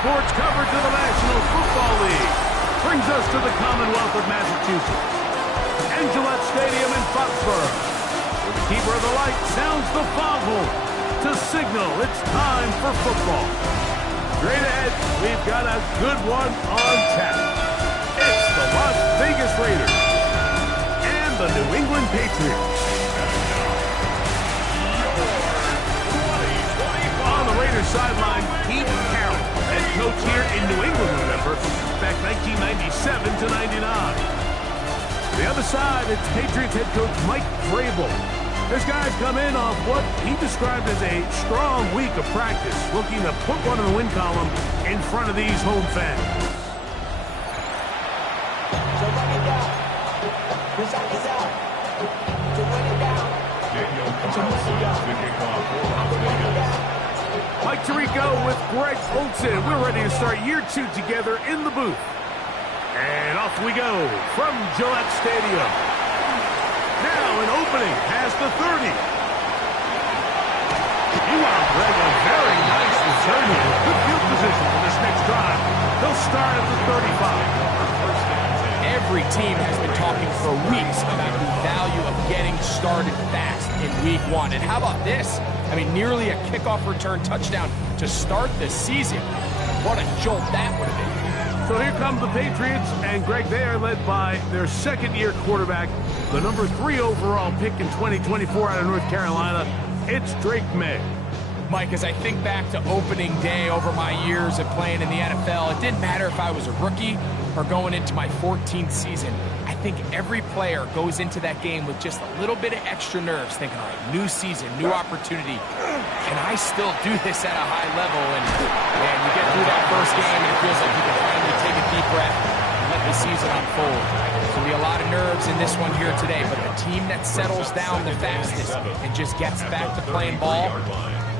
sports coverage of the National Football League brings us to the Commonwealth of Massachusetts and Gillette Stadium in Foxborough, where the keeper of the light sounds the foghorn to signal it's time for football. Straight ahead, we've got a good one on tap. It's the Las Vegas Raiders and the New England Patriots. On the Raiders sideline, Pete Carroll, head coach here in New England, remember, back 1997 to 99. The other side, it's Patriots head coach Mike Vrabel. This guy's come in off what he described as a strong week of practice, looking to put one in the win column in front of these home fans. So run it down. Present is out. To run it down. Mike Tirico with Greg Olson. We're ready to start year 2 together in the booth. And off we go from Gillette Stadium. Now an opening past the 30. Meanwhile, Greg, a very nice return here. Good field position for this next drive. They'll start at the 35. Every team has been talking for weeks about the value of getting started fast in week 1. And how about this? I mean, nearly a kickoff return touchdown to start the season. What a jolt that would have been. So here come the Patriots, and Greg, they are led by their second-year quarterback, the number 3 overall pick in 2024 out of North Carolina. It's Drake May. Mike, as I think back to opening day over my years of playing in the NFL, it didn't matter if I was a rookie or going into my 14th season. I think every player goes into that game with just a little bit of extra nerves, thinking, all right, new season, new opportunity. Can I still do this at a high level? And man, you get through that first game and it feels like you can finally take a deep breath and let the season unfold. There's going to be a lot of nerves in this one here today, but the team that settles down the fastest and just gets back to playing ball,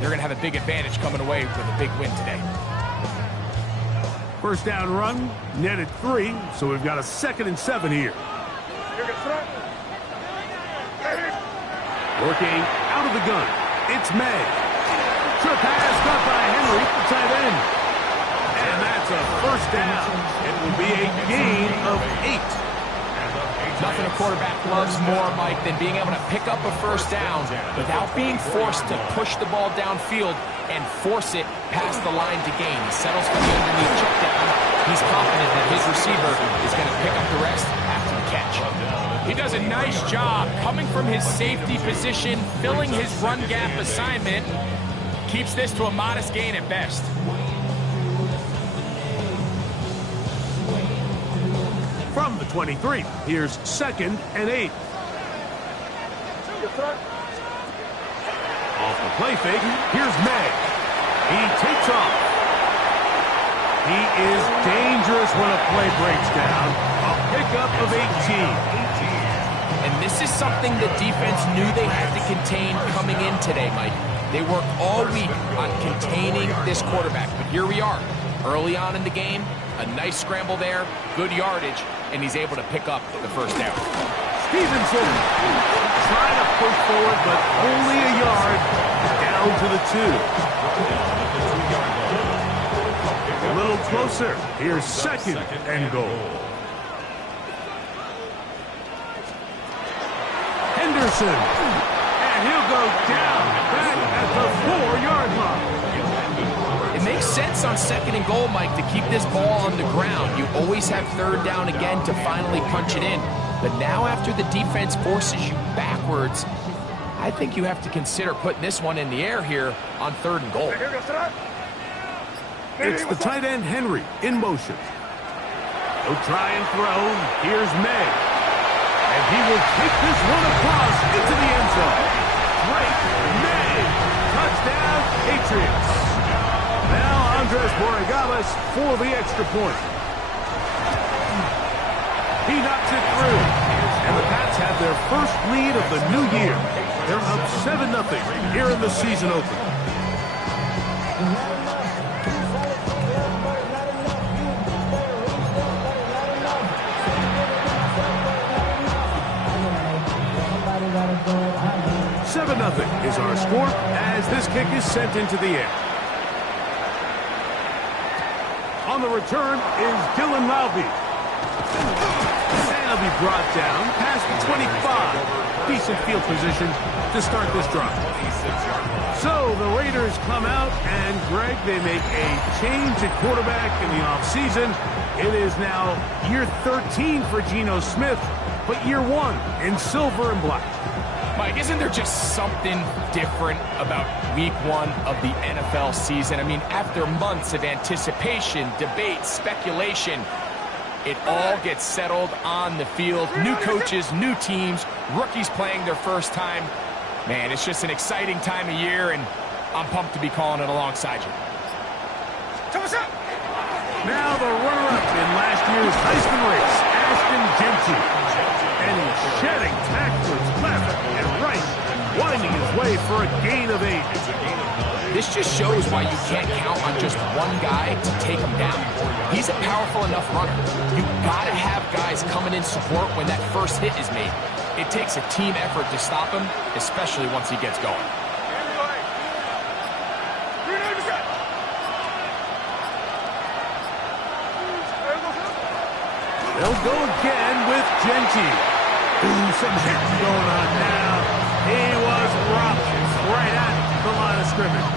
they're going to have a big advantage coming away with a big win today. First down run, netted 3, so we've got a 2nd and 7 here. Working out of the gun, it's May. Short pass caught by Henry, the tight end. And that's a first down. It will be a gain of 8. Nothing a quarterback loves more, Mike, than being able to pick up a first down without being forced to push the ball downfield and force it past the line to gain. He settles for the underneath check down. He's confident that his receiver is going to pick up the rest after the catch. He does a nice job coming from his safety position, filling his run gap assignment. Keeps this to a modest gain at best. From the 23, here's 2nd and 8. Off the play fake, here's May. He takes off. He is dangerous when a play breaks down. A pickup of 18. And this is something the defense knew they had to contain coming in today, Mike. They worked all week on containing this quarterback. But here we are, early on in the game. A nice scramble there, good yardage, and he's able to pick up the first down. Stevenson trying to push forward, but only a yard down to the 2. A little closer. Here's 2nd and goal. Henderson. And he'll go down back at the 4-yard line. It makes sense on 2nd and goal, Mike, to keep this ball on the ground. You always have 3rd down again to finally punch it in. But now after the defense forces you backwards, I think you have to consider putting this one in the air here on 3rd and goal. It's the tight end Henry in motion. He'll try and throw. Here's May. And he will take this one across into the end zone. Drake May. Touchdown, Patriots. Now Andres Borregales for the extra point. He knocks it through. And the Pats have their first lead of the new year. They're up 7-0 here in the season opener. Nothing is our score as this kick is sent into the air. On the return is Dylan Laube. And he'll be brought down past the 25. Decent field position to start this drive. So the Raiders come out, and Greg, they make a change at quarterback in the offseason. It is now year 13 for Geno Smith, but year 1 in silver and black. Mike, isn't there just something different about week 1 of the NFL season? I mean, after months of anticipation, debate, speculation, it all gets settled on the field. New coaches, new teams, rookies playing their first time. Man, it's just an exciting time of year, and I'm pumped to be calling it alongside you. Now the runner-up in last year's Heisman race, Ashton Genty. And he's shedding tacklers left and right, winding his way for a gain of 8. This just shows why you can't count on just one guy to take him down. He's a powerful enough runner. You gotta have guys coming in support when that first hit is made. It takes a team effort to stop him, especially once he gets going. They'll go again with Genty. Ooh, some hitting going on now. He was rocked right at the line of scrimmage.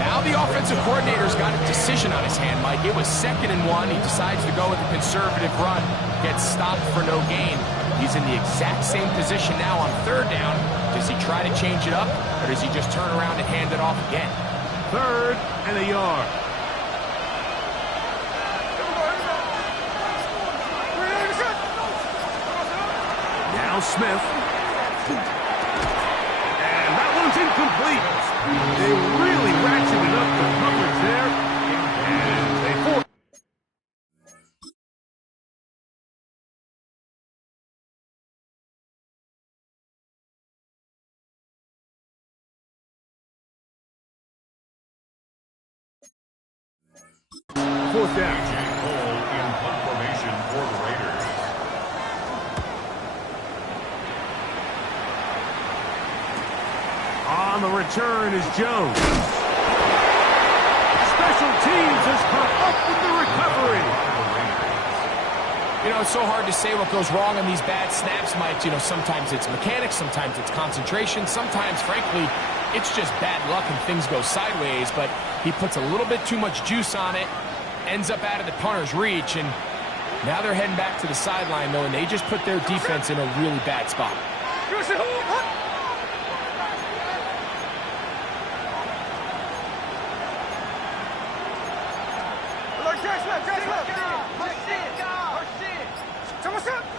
Now the offensive coordinator's got a decision on his hand, Mike. It was 2nd and 1. He decides to go with a conservative run. Gets stopped for no gain. He's in the exact same position now on 3rd down. Does he try to change it up, or does he just turn around and hand it off again? 3rd and a yard. Now Smith. And that one's incomplete. They really ratcheted up the coverage there. And they forced. Fourth down. In punt formation for the Raiders. On the return is Jones. Special teams has come up with the recovery. You know, it's so hard to say what goes wrong on these bad snaps, Mike. You know, sometimes it's mechanics, sometimes it's concentration, sometimes, frankly, it's just bad luck and things go sideways, but he puts a little bit too much juice on it, ends up out of the punter's reach, and now they're heading back to the sideline, though, and they just put their defense in a really bad spot.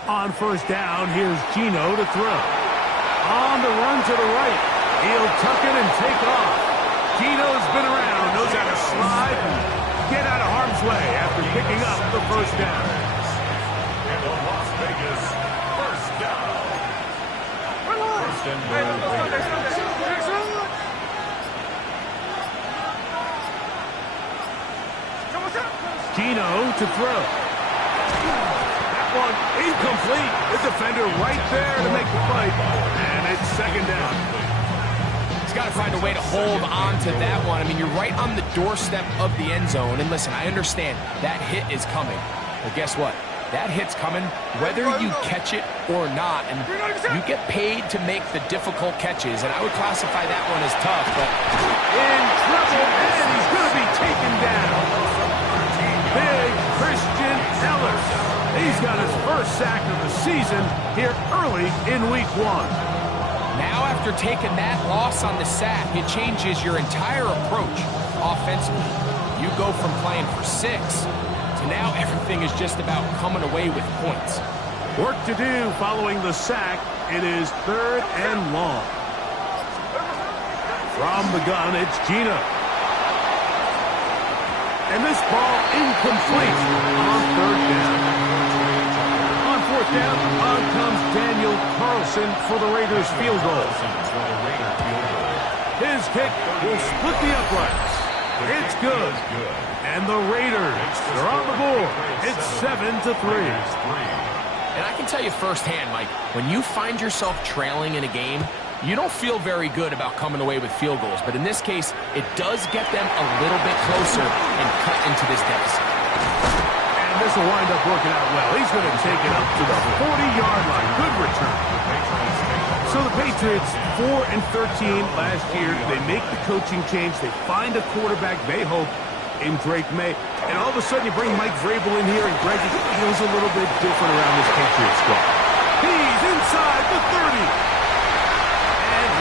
On 1st down, here's Geno to throw. On the run to the right. He'll tuck it and take off. Geno's been around, knows how to slide and get out of harm's way after picking up the 1st down. And the Las Vegas 1st down. 1st and goal. Geno to throw. That one incomplete. The defender right there to make the fight. And it's 2nd down. He's got to find a way to hold on to that one. I mean, you're right on the doorstep of the end zone. And listen, I understand that hit is coming. But guess what? That hit's coming whether you catch it or not. And you get paid to make the difficult catches. And I would classify that one as tough. But In trouble, and he's going to be taken down. Big Christian Ellis. He's got his 1st sack of the season here early in week 1. now after taking that loss on the sack, it changes your entire approach offensively. You go from playing for 6 to now everything is just about coming away with points. Work to do following the sack. It is 3rd and long. From the gun, it's Geno. And this ball incomplete on 3rd down. On 4th down, on comes Daniel Carlson for the Raiders field goal. His kick will split the uprights. It's good. And the Raiders are on the board. It's 7-3. And I can tell you firsthand, Mike, when you find yourself trailing in a game, You don't feel very good about coming away with field goals, but in this case, it does get them a little bit closer and cut into this deficit. And this will wind up working out well. He's going to take it up to the 40-yard line. Good return. So the Patriots, 4-13 last year. They make the coaching change. They find a quarterback they hope in Drake May. And all of a sudden you bring Mike Vrabel in here, and Greg, it feels a little bit different around this Patriots squad. He's inside the 30.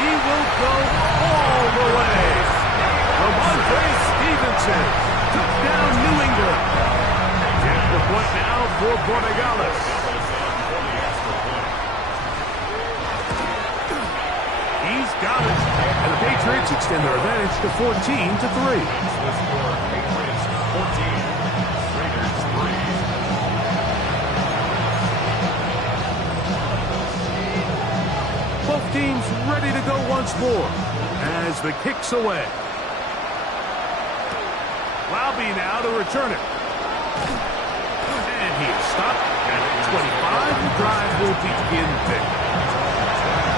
He will go all the way. Ramondre Stevenson took down New England. Extra point now for Borregales. He's got it. And the Patriots extend their advantage to 14-3. Patriots 14, Raiders 3. Both teams ready to go once more as the kick's away. Laube now to return it. And he is stopped at 25. The drive will begin there.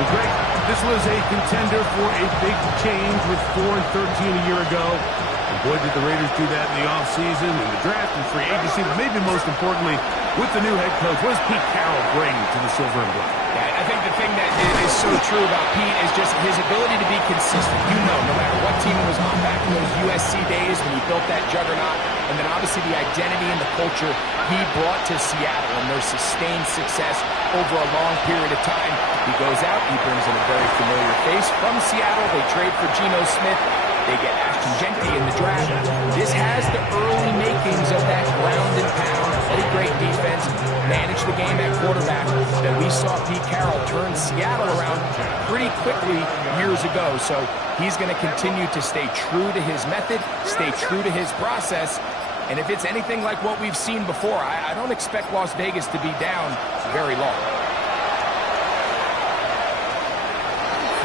Well, Greg, this was a contender for a big change with 4-13 a year ago. And boy, did the Raiders do that in the offseason, in the draft, and free agency. But maybe most importantly, with the new head coach, what does Pete Carroll bring to the Silver and Black? I think the thing that is so true about Pete is just his ability to be consistent. You know, no matter what team it was on, back in those USC days when he built that juggernaut, and then obviously the identity and the culture he brought to Seattle and their sustained success over a long period of time. He goes out, he brings in a very familiar face from Seattle. They trade for Geno Smith. They get Ashton Jeanty in the draft. This has the early makings of that ground and pound, play great defense, manage the game at quarterback that we saw Pete Carroll turn Seattle around pretty quickly years ago. So he's going to continue to stay true to his method, stay true to his process. And if it's anything like what we've seen before, I don't expect Las Vegas to be down very long.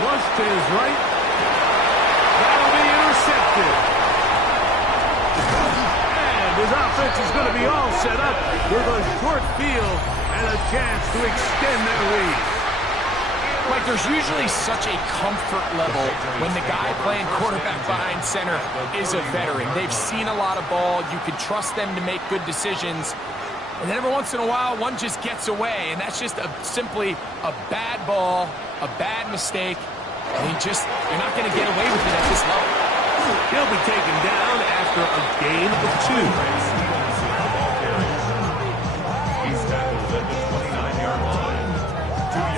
Flush to his right. That'll be intercepted. And his offense is going to be all set up with a short field and a chance to extend their lead. Like, there's usually such a comfort level when the guy playing quarterback behind center is a veteran. They've seen a lot of ball. You can trust them to make good decisions. And then every once in a while, one just gets away. And that's just simply a bad ball, a bad mistake. And you're not going to get away with it at this level. He'll be taken down after a gain of 2. He's tackled at the 29-yard line.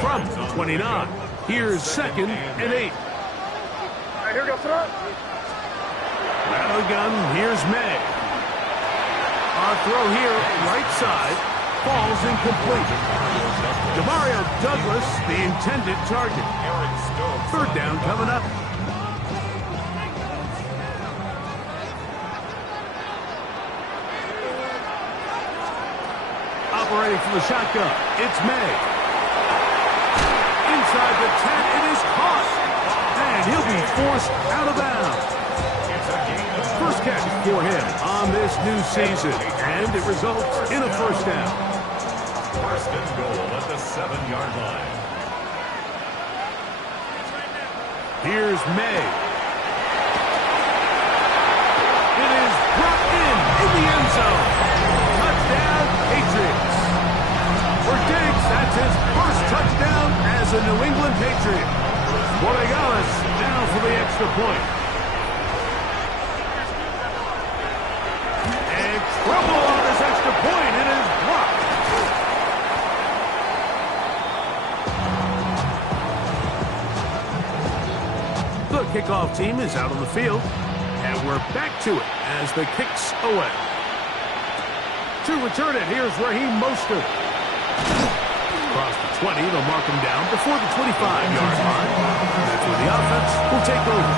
From 29, here's 2nd and 8. Here we go, front. Rattle gun, here's May. Our throw here, right side, falls incomplete. Demario Douglas, the intended target. 3rd down coming up. Operating from the shotgun, it's May. Inside the 10, it is caught. And he'll be forced out of bounds. First catch for him on this new season, and it results in a 1st down. 1st and goal at the 7-yard line. Here's May. It is brought in the end zone. Touchdown, Patriots. For Diggs, that's his 1st touchdown as a New England Patriot. Borregales now for the extra point. And trouble on this extra point. It is blocked. The kickoff team is out on the field, and we're back to it as the kick's away. To return it, here's Raheem Mostert. Across the 20, they'll mark him down before the 25-yard line. That's where the offense will take over.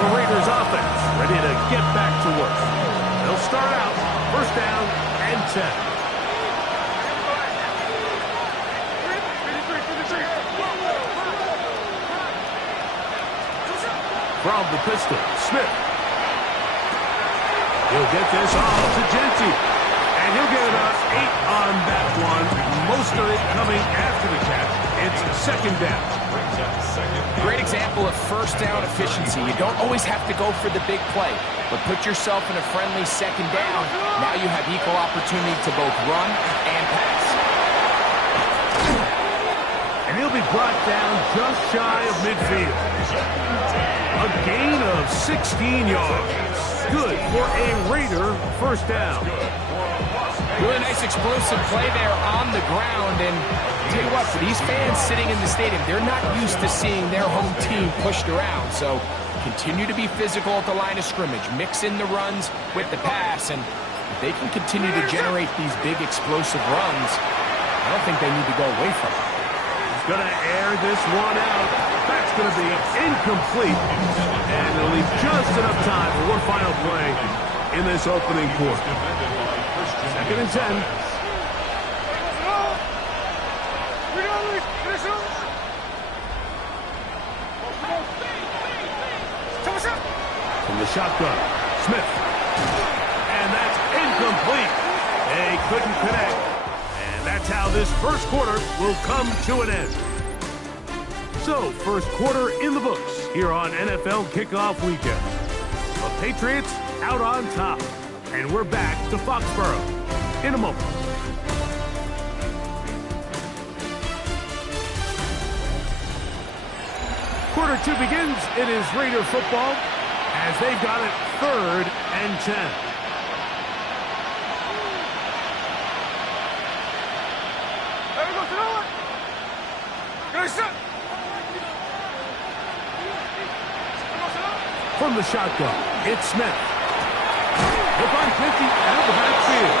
The Raiders offense ready to get back to work. They'll start out 1st down and 10. From the pistol, Smith. He'll get this off to Jeanty. And he'll get about 8 on that one. Most of it coming after the catch. It's second down. Great example of first down efficiency. You don't always have to go for the big play, but put yourself in a friendly second down. Now you have equal opportunity to both run and pass. And he'll be brought down just shy of midfield. A gain of 16 yards. Good for a Raider first down. Really nice explosive play there on the ground. And tell you what, for these fans sitting in the stadium, they're not used to seeing their home team pushed around. So continue to be physical at the line of scrimmage. Mix in the runs with the pass. And if they can continue to generate these big explosive runs, I don't think they need to go away from it. He's going to air this one out. That's going to be incomplete. And it'll leave just enough time for one final play in this opening quarter. Second and 10. From the shotgun, Smith. And that's incomplete. They couldn't connect. And that's how this first quarter will come to an end. So, first quarter in the books here on NFL Kickoff Weekend. The Patriots out on top. And we're back to Foxborough in a moment. Quarter two begins. It is Raider football as they've got it 3rd and 10. From the shotgun, it's Smith. He'll find 50 out of the backfield.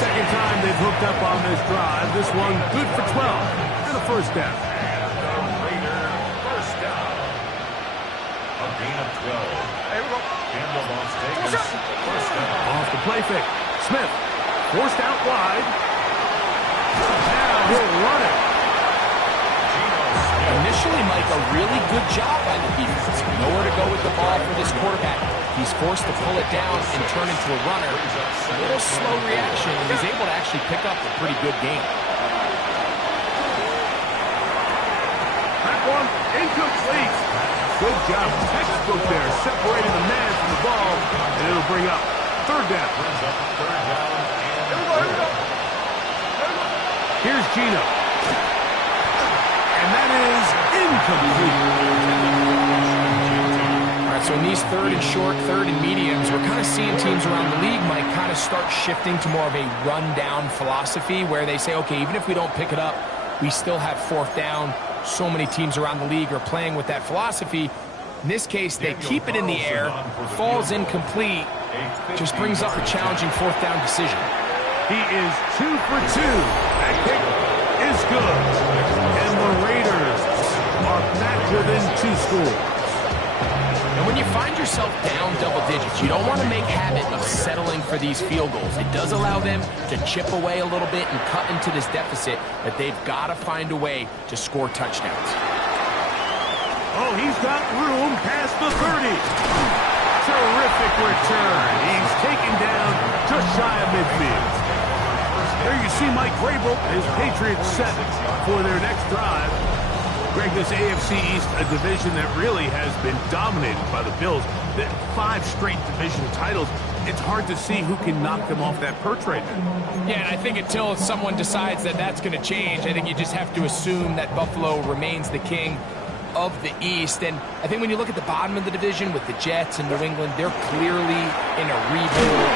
Second time they've hooked up on this drive. This one good for 12 and a first down. Raider first down. A gain of 12. And the Las Vegas first down. Off the play fake. Smith forced out wide. Now he'll run it. Initially, Mike, a really good job by the defense. Nowhere to go with the ball for this quarterback. He's forced to pull it down and turn into a runner. A little slow reaction, and he's able to actually pick up a pretty good game. That one incomplete. Good job. Textbook there, separating the man from the ball, and it'll bring up third down. Here's Gino. And that is incomplete. All right, so in these third and short, third and mediums, we're kind of seeing teams around the league, Mike, kind of start shifting to more of a run-down philosophy where they say, okay, even if we don't pick it up, we still have fourth down. So many teams around the league are playing with that philosophy. In this case, they keep it in the air, falls incomplete, just brings up a challenging fourth down decision. He is 2 for 2. That kick is good. And the Raiders are back within 2 scores. And when you find yourself down double digits, you don't want to make habit of settling for these field goals. It does allow them to chip away a little bit and cut into this deficit, but they've got to find a way to score touchdowns. Oh, he's got room past the 30. Terrific return. He's taken down just shy of midfield. There you see Mike Vrabel, his Patriots set for their next drive. Greg, this AFC East, a division that really has been dominated by the Bills. 5 straight division titles. It's hard to see who can knock them off that perch right now. Yeah, and I think until someone decides that that's going to change, I think you just have to assume that Buffalo remains the king of the East. And I think when you look at the bottom of the division with the Jets and New England, they're clearly in a rebuild.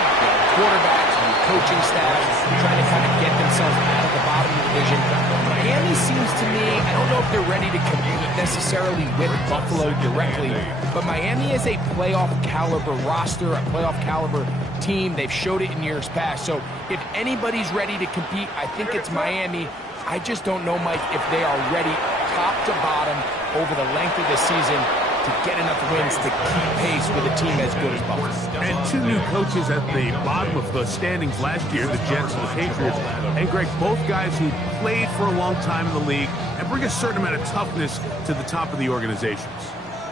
Quarterbacks, new coaching staff, trying to kind of get themselves out of the bottom of the division. Miami seems to me, I don't know if they're ready to compete necessarily with Buffalo directly, but Miami is a playoff caliber roster, a playoff caliber team. They've showed it in years past. So if anybody's ready to compete, I think it's Miami. I just don't know, Mike, if they are ready top to bottom over the length of the season to get enough wins to keep pace with a team as good as Buffalo. And 2 new coaches at the bottom of the standings last year, the Jets and the Patriots. And Greg, both guys who played for a long time in the league and bring a certain amount of toughness to the top of the organizations.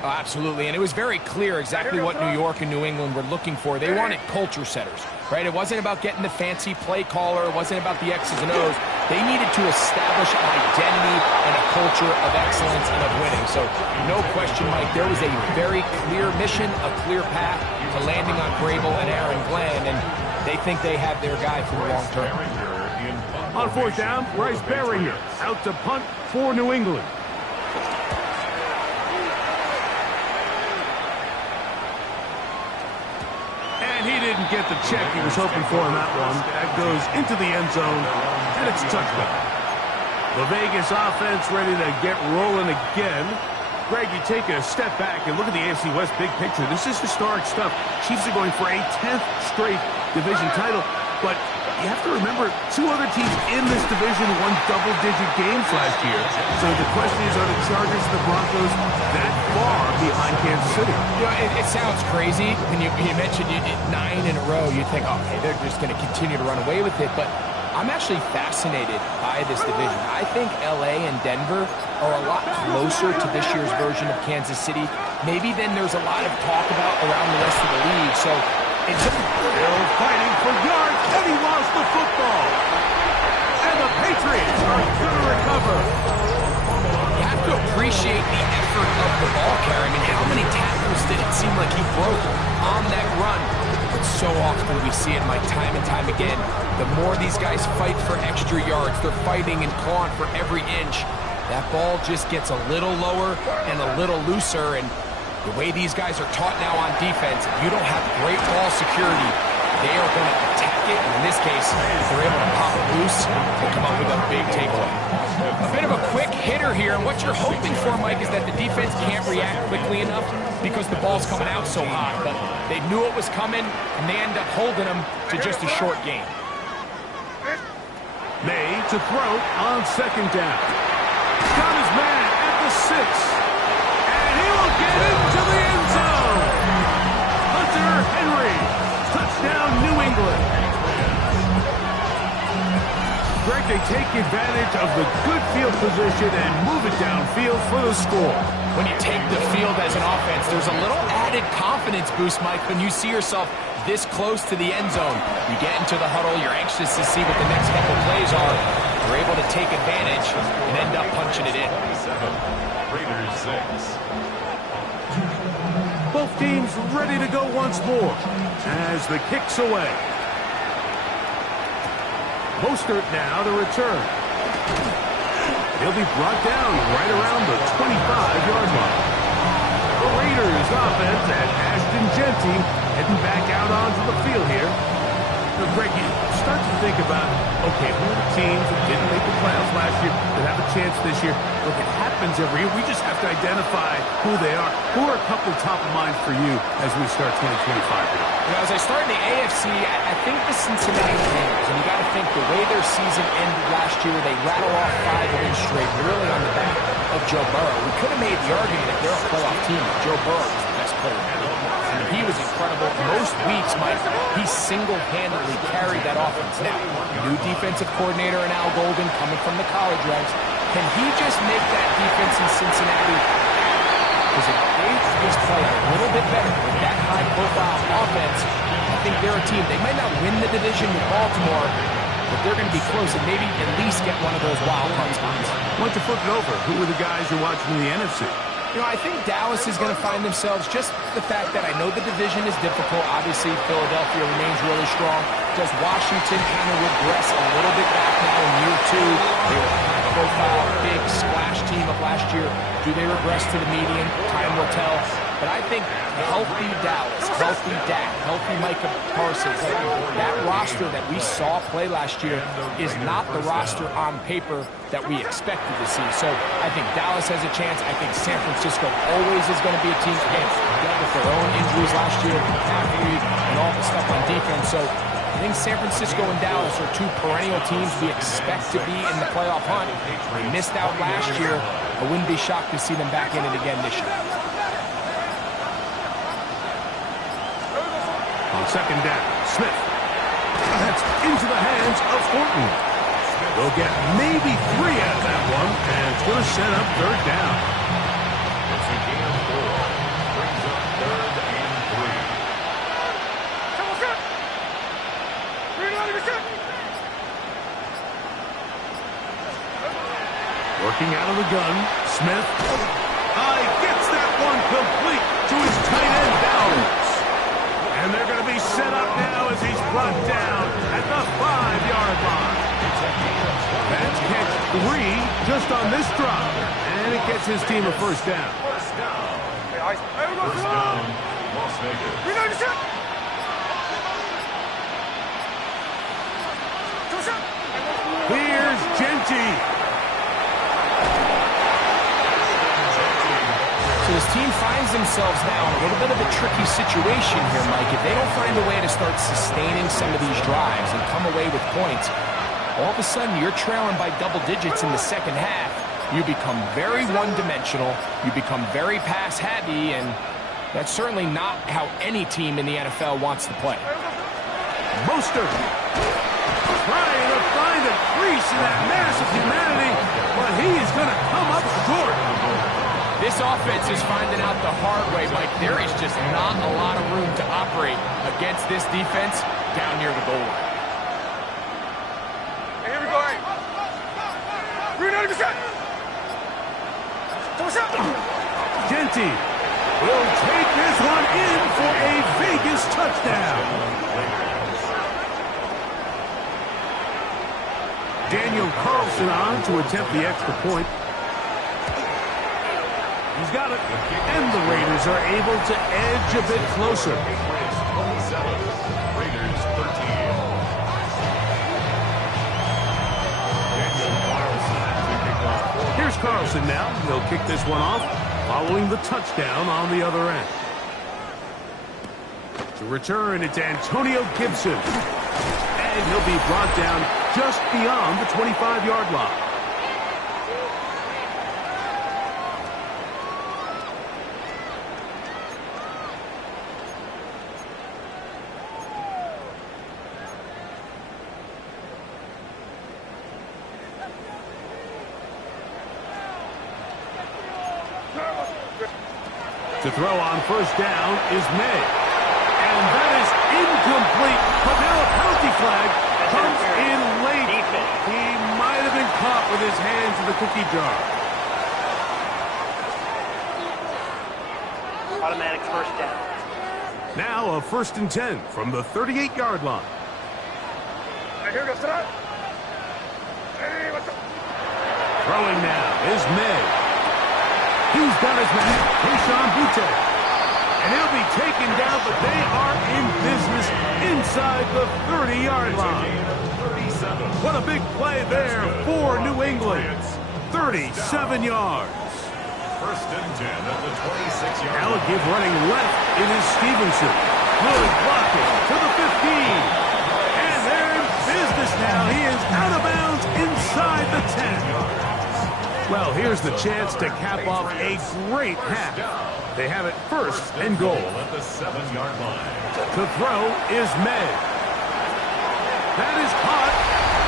Oh, absolutely, and it was very clear exactly what New York and New England were looking for. They wanted culture setters, right? It wasn't about getting the fancy play caller. It wasn't about the X's and O's. They needed to establish an identity and a culture of excellence and of winning. So, no question, Mike, there was a very clear mission, a clear path to landing on Grable and Aaron Glenn, and they think they have their guy for the long term. On fourth down, Bryce Baringer out to punt for New England. And he didn't get the check he was hoping for on that one. That goes into the end zone, and it's a touchdown. The Vegas offense ready to get rolling again. Greg, you take a step back and look at the AFC West big picture. This is historic stuff. Chiefs are going for a 10th straight division title, but you have to remember, two other teams in this division won double-digit games last year. So the question is, are the Chargers and the Broncos that far behind Kansas City? You know, it sounds crazy. When you mentioned 9 in a row, you think, oh, okay, they're just going to continue to run away with it. But I'm actually fascinated by this division. I think L.A. and Denver are a lot closer to this year's version of Kansas City, maybe than there's a lot of talk about around the rest of the league. So it's still fighting for yards, and he lost the football. And the Patriots are going to recover. You have to appreciate the effort of the ball carrier. I mean, how many tackles did it seem like he broke on that run? But so often we see it, Mike, time and time again. The more these guys fight for extra yards, they're fighting and clawing for every inch. That ball just gets a little lower and a little looser, and the way these guys are taught now on defense, if you don't have great ball security, they are going to attack it, and in this case, they're able to pop it loose and come up with a big takeaway. A bit of a quick hitter here, and what you're hoping for, Mike, is that the defense can't react quickly enough because the ball's coming out so hot, but they knew it was coming, and they end up holding them to just a short gain. May to throw on second down. Got his man at the 6. And he will get into the end zone. Hunter Henry. Touchdown, New England. Greg, they take advantage of the good field position and move it downfield for the score. When you take the field as an offense, there's a little added confidence boost, Mike, when you see yourself this close to the end zone. You get into the huddle, you're anxious to see what the next couple plays are. You're able to take advantage and end up punching it in. Raiders 6. Both teams ready to go once more as the kick's away. Mostert now to return. He'll be brought down right around the 25-yard line. The Raiders offense and Ashton Genty heading back out onto the field here. So, Greg, you start to think about, okay, who are the teams that didn't make the playoffs last year that have a chance this year? Look, it happens every year. We just have to identify who they are. Who are a couple top of mind for you as we start 2025 here? You know, as I start in the AFC, I think the Cincinnati Bengals, and you got to think the way their season ended last year, they rattle off 5 wins straight, really on the back of Joe Burrow. We could have made the argument that they're a playoff team. Joe Burrow was the best player in the league. I mean, he was incredible. Most weeks, Mike, he single-handedly carried that offense. Now, new defensive coordinator in Al Golden coming from the college ranks. Can he just make that defense in Cincinnati? Because if they just play a little bit better with that high-profile offense, I think they're a team. They might not win the division with Baltimore, but they're going to be close and maybe at least get one of those wild card spots. Why don't you flip it over? Who are the guys you're watching in the NFC? You know, I think Dallas is going to find themselves, just the fact that I know the division is difficult. Obviously, Philadelphia remains really strong. Does Washington kind of regress a little bit back now in year 2? They were a high-profile, big splash team of last year. Do they regress to the median? Time will tell. But I think healthy Dallas, healthy Dak, healthy Micah Parsons, that roster that we saw play last year is not the roster on paper that we expected to see. So I think Dallas has a chance. I think San Francisco always is going to be a team, again, dealt with their own injuries last year, and all the stuff on defense. So I think San Francisco and Dallas are 2 perennial teams we expect to be in the playoff hunt. They missed out last year. I wouldn't be shocked to see them back in it again this year. On second down, Smith. That's into the hands of Horton. They'll get maybe 3 out of that one, and it's going to set up third down. It's a gain of 4. Working out of the gun, Smith. He gets that one complete to his tight end Downs. And they're going to be set up now as he's brought down at the 5-yard line. That's catch 3 just on this drop. And it gets his team a first down. First down, Las Vegas. Here's Genty. So his team finds themselves now in a little bit of a tricky situation here, Mike. If they don't find a way to start sustaining some of these drives and come away with points, all of a sudden you're trailing by double digits in the second half. You become very one-dimensional. You become very pass-heavy, and that's certainly not how any team in the NFL wants to play. Mostert trying to find a crease in that mass of humanity, but he is going to come up short. This offense is finding out the hard way, Mike. There is just not a lot of room to operate against this defense down near the goal line. Here we go. Genty will take this one in for a Vegas touchdown. Daniel Carlson on to attempt the extra point. He's got it. And the Raiders are able to edge a bit closer. 27, Raiders 13. Daniel Carlson to kick off. Here's Carlson now. He'll kick this one off, following the touchdown on the other end. To return, it's Antonio Gibson. And he'll be brought down just beyond the 25-yard line. To throw on first down is May. And that is incomplete. But now a penalty flag comes in late. He might have been caught with his hands in the cookie jar. Automatic first down. Now a 1st and 10 from the 38-yard line. Throwing now is May. He's got his man, Keyshawn Butte. And he'll be taken down, but they are in business inside the 30-yard line. What a big play there for New England. 37 yards. 1st and 10 at the 26-yard line. Now a give running left. It is Stevenson. Good blocking to the 15. And they're in business now. He is out of bounds inside the 10. Well, here's the chance to cap off a great half. They have it 1st and goal. At the 7-yard line. To throw is May. That is caught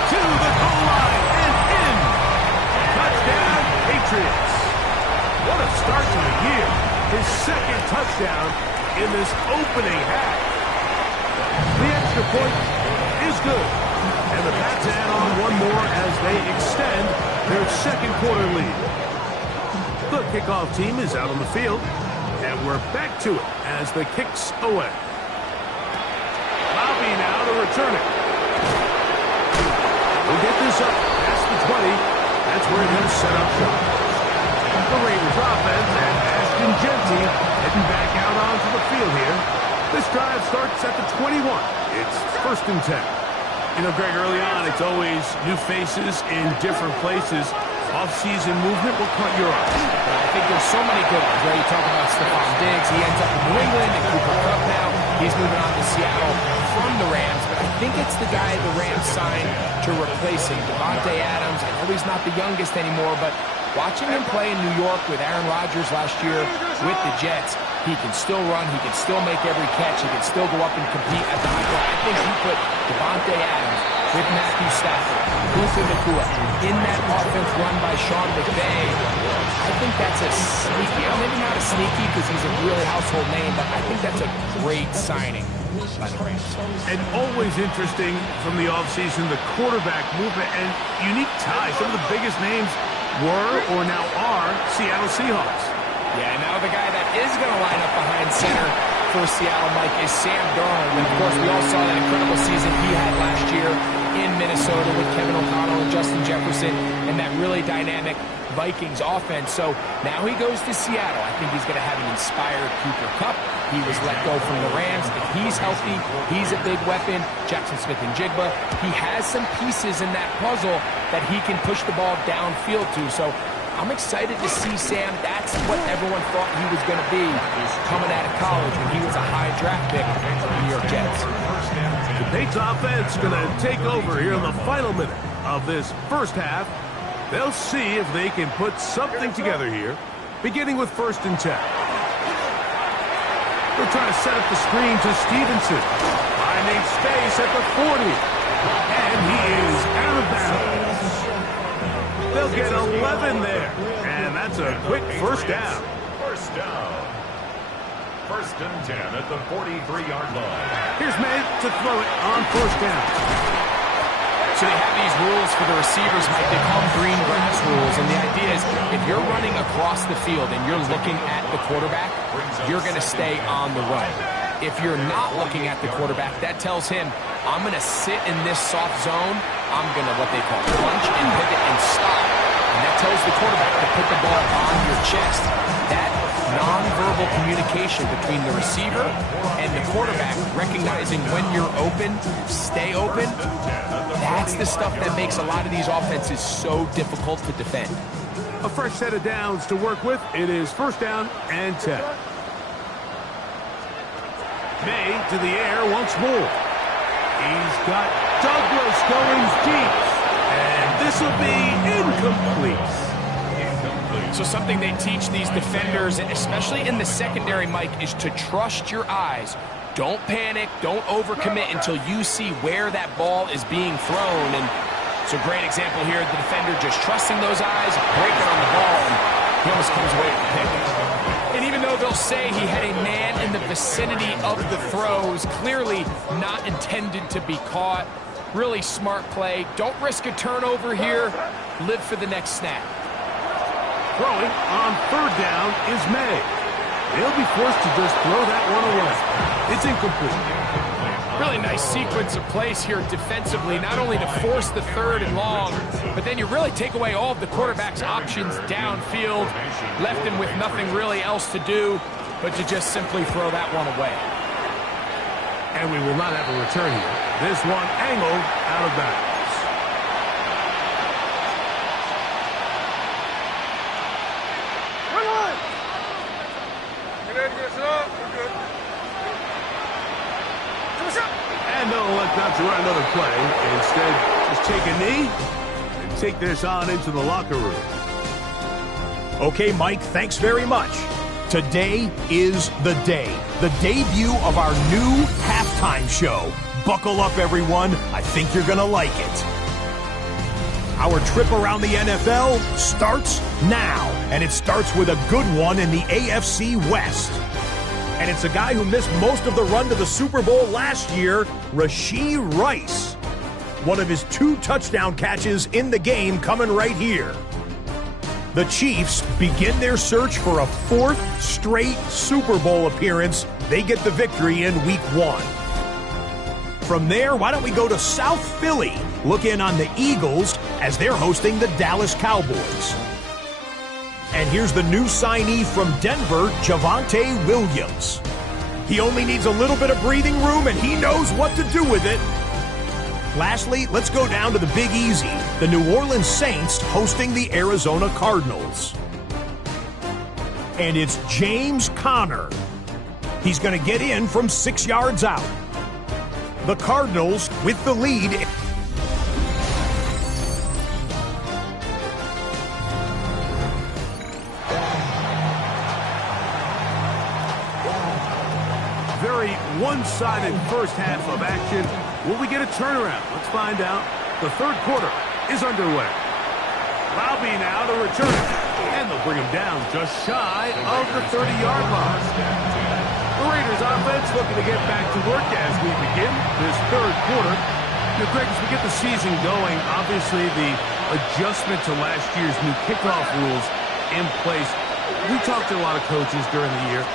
to the goal line and in. Touchdown, Patriots. What a start to the year. His 2nd touchdown in this opening half. The extra point is good. And the Pats add on one more as they extend their 2nd quarter lead. The kickoff team is out on the field. And we're back to it as the kick's away. Lobby now to return it. We'll get this up past the 20. That's where they'll set up shop. The Raiders offense and Ashton Genty heading back out onto the field here. This drive starts at the 21. It's 1st and 10. You know, Greg, early on, it's always new faces in different places. Off-season movement will cut your eye. I think there's so many good ones, right? You talk about Stephon Diggs. He ends up in New England and Cooper Kupp now. He's moving on to Seattle from the Rams. But I think it's the guy the Rams signed to replace him, Davante Adams. I know he's not the youngest anymore, but watching him play in New York with Aaron Rodgers last year with the Jets, he can still run. He can still make every catch. He can still go up and compete at the high level. I think he put Davante Adams with Matthew Stafford, Puka Nacua, in that offense run by Sean McVay. I think that's a sneaky, maybe not a sneaky because he's a really household name, but I think that's a great signing by the Rams. And always interesting from the offseason, the quarterback movement and unique ties. Some of the biggest names were or now are Seattle Seahawks. Yeah, now the guy that is going to line up behind center for Seattle, Mike, is Sam Darnold. And, of course, we all saw that incredible season he had last year in Minnesota with Kevin O'Connell and Justin Jefferson and that really dynamic Vikings offense. So now he goes to Seattle. I think he's going to have an inspired Cooper Kupp. He was let go from the Rams. If he's healthy, he's a big weapon. Jackson Smith and Jigba. He has some pieces in that puzzle that he can push the ball downfield to. So I'm excited to see Sam. That's what everyone thought he was going to be coming out of college when he was a high draft pick for the New York Jets. The Patriots offense going to take over here in the final minute of this first half. They'll see if they can put something together here, beginning with 1st and 10. They're trying to set up the screen to Stevenson. Finding space at the 40. And he is out of bounds. They'll get 11 there. And that's a quick first down. First down. 1st and 10 at the 43-yard line. Here's May to throw it on 1st down. So they have these rules for the receivers, Mike. They call them green grass rules. And the idea is if you're running across the field and you're looking at the quarterback, you're going to stay on the run. If you're not looking at the quarterback, that tells him, I'm going to sit in this soft zone. I'm going to what they call punch and pivot and stop. And that tells the quarterback to put the ball on your chest. That nonverbal communication between the receiver and the quarterback, recognizing when you're open, stay open, that's the stuff that makes a lot of these offenses so difficult to defend. A fresh set of downs to work with. It is 1st down and 10. May to the air once more. He's got Douglas going deep. And this will be incomplete. So something they teach these defenders, especially in the secondary, Mike, is to trust your eyes. Don't panic. Don't overcommit until you see where that ball is being thrown. And it's a great example here. The defender just trusting those eyes, breaking on the ball, and he almost comes away with the pick. And even though they'll say he had a man in the vicinity of the throws, clearly not intended to be caught. Really smart play. Don't risk a turnover here. Live for the next snap. Throwing on 3rd down is May. They'll be forced to just throw that one away. It's incomplete. Really nice sequence of plays here defensively, not only to force the 3rd and long, but then you really take away all of the quarterback's options downfield, left him with nothing really else to do but to just simply throw that one away. And we will not have a return here. This one angled out of bounds. And they'll elect not to run another play. Instead, just take a knee and take this on into the locker room. Okay, Mike, thanks very much. Today is the day. The debut of our new halftime show. Buckle up, everyone. I think you're going to like it. Our trip around the NFL starts now. And it starts with a good one in the AFC West. And it's a guy who missed most of the run to the Super Bowl last year, Rashee Rice. One of his 2 touchdown catches in the game coming right here. The Chiefs begin their search for a 4th straight Super Bowl appearance. They get the victory in Week 1. From there, why don't we go to South Philly, look in on the Eagles as they're hosting the Dallas Cowboys. And here's the new signee from Denver, Javonte Williams. He only needs a little bit of breathing room, and he knows what to do with it. Lastly, let's go down to the Big Easy, the New Orleans Saints hosting the Arizona Cardinals. And it's James Conner. He's going to get in from 6 yards out. The Cardinals with the lead. Very one-sided first half of action. Will we get a turnaround? Let's find out. The 3rd quarter is underway. Laube now to return it. And they'll bring him down just shy of the 30-yard line. The Raiders offense looking to get back to work as we begin this third quarter. Now, Greg, as we get the season going, obviously the adjustment to last year's new kickoff rules in place. We talked to a lot of coaches during the year.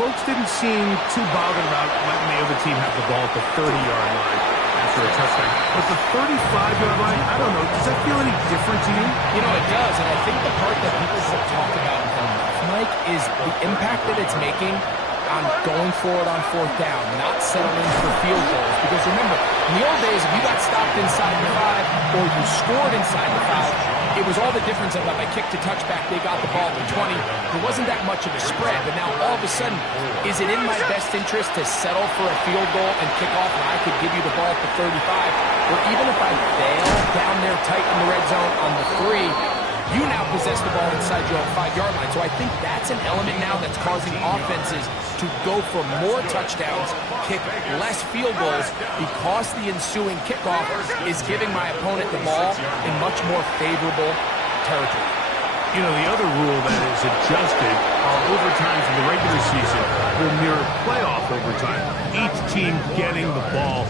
Folks didn't seem too bothered about letting the other team have the ball at the 30-yard line after a touchdown. But the 35-yard line, I don't know, does that feel any different to you? You know, it does, and I think the part that people don't talk about enough, Mike, is the impact that it's making on going forward on fourth down, not settling for field goals. Because remember, in the old days, if you got stopped inside the 5 or you scored inside the 5, it was all the difference of if I kicked a touchback, they got the ball at the 20. There wasn't that much of a spread, but now all of a sudden, is it in my best interest to settle for a field goal and kick off when I could give you the ball at the 35? Or even if I fail down there tight in the red zone on the 3, you now possess the ball inside your own 5-yard line. So I think that's an element now that's causing offenses to go for more touchdowns, kick less field goals, because the ensuing kickoff is giving my opponent the ball in much more favorable territory. You know, the other rule that is adjusted are overtimes in the regular season will mirror playoff overtime. Each team getting the ball.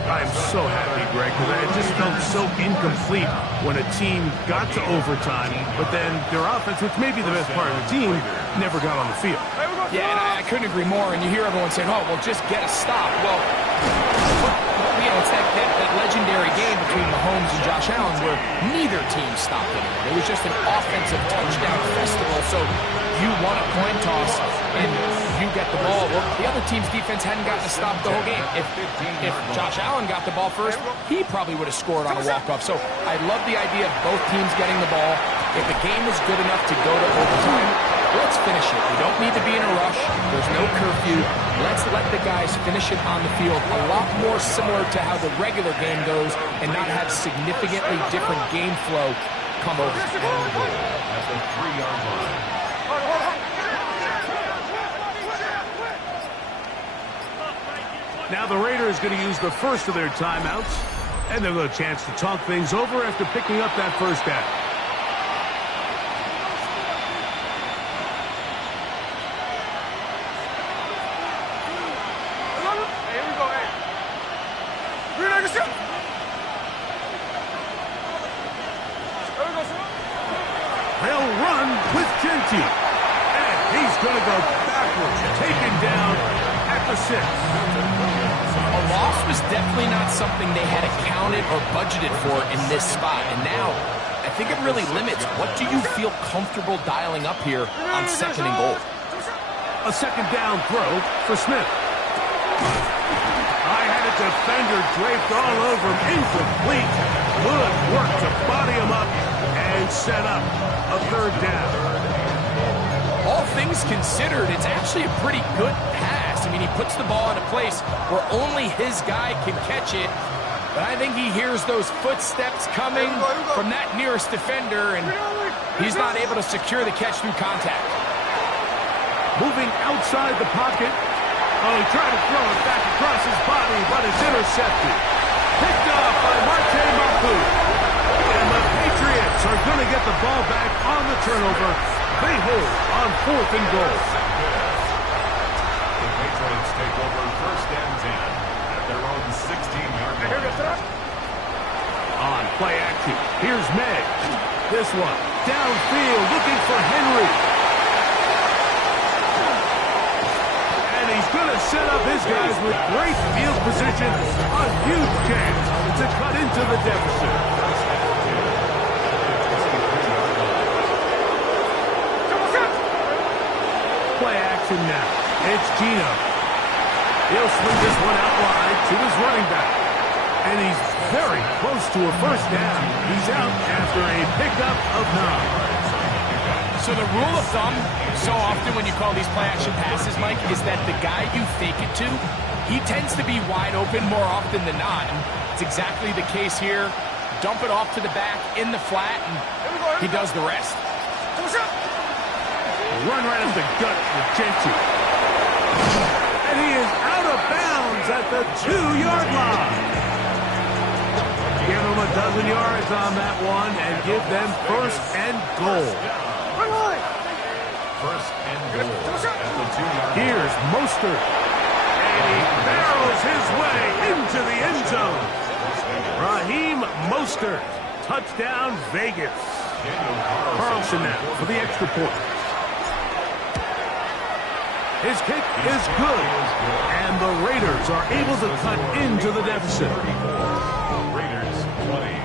I'm so happy, Greg, because it just felt so incomplete when a team got to overtime, but then their offense, which may be the best part of the team, never got on the field. Yeah, and I couldn't agree more. And you hear everyone saying, oh, well, just get a stop. Well, you know, it's that legendary game between Mahomes and Josh Allen where neither team stopped anyone. It was just an offensive touchdown festival. So you won a coin toss and you get the ball. Well, the other team's defense hadn't gotten a stop the whole game. If Josh Allen got the ball first, he probably would have scored on a walk-off. So I love the idea of both teams getting the ball. If the game is good enough to go to overtime, let's finish it. We don't need to be in a rush. There's no curfew. Let's let the guys finish it on the field. A lot more similar to how the regular game goes and not have significantly different game flow come over. At the 3-yard line. Now the Raiders going to use the first of their timeouts, and they'll get a chance to talk things over after picking up that first down. They'll run with Genty, and he's going to go backwards, taken down at the 6. A loss was definitely not something they had accounted or budgeted for in this spot. And now, I think it really limits. What do you feel comfortable dialing up here on 2nd and goal? A second down throw for Smith. I had a defender draped all over him. Incomplete. Good work to body him up and set up a 3rd down. All things considered, it's actually a pretty good pass. I mean, he puts the ball in a place where only his guy can catch it. But I think he hears those footsteps coming from that nearest defender, and he's not able to secure the catch through contact. Moving outside the pocket. Oh, he tried to throw it back across his body, but it's intercepted. Picked off by Marte Mapu. And the Patriots are going to get the ball back on the turnover. They hold on 4th and goal. The Patriots take over 1st and 10 at their own 16-yard line. On play action, here's Meg. This one, downfield, looking for Henry. And he's going to set up his guys with great field position. A huge chance to cut into the deficit. Play action now. It's Gino. He'll swing this one out wide to his running back. And he's very close to a 1st down. He's out after a pickup of 9. So the rule of thumb, so often when you call these play-action passes, Mike, is that the guy you fake it to, he tends to be wide open more often than not. And it's exactly the case here. Dump it off to the back in the flat, and he does the rest. Run right up the gut with Genty. And he is out of bounds at the 2-yard line. Give them a dozen yards on that one and give them 1st and goal. First and goal at the 2-yard line. Here's Mostert. And he barrels his way into the end zone. Raheem Mostert. Touchdown, Vegas. Carlson now for the extra point. His kick is good. And the Raiders are able to cut into the deficit. Raiders 20.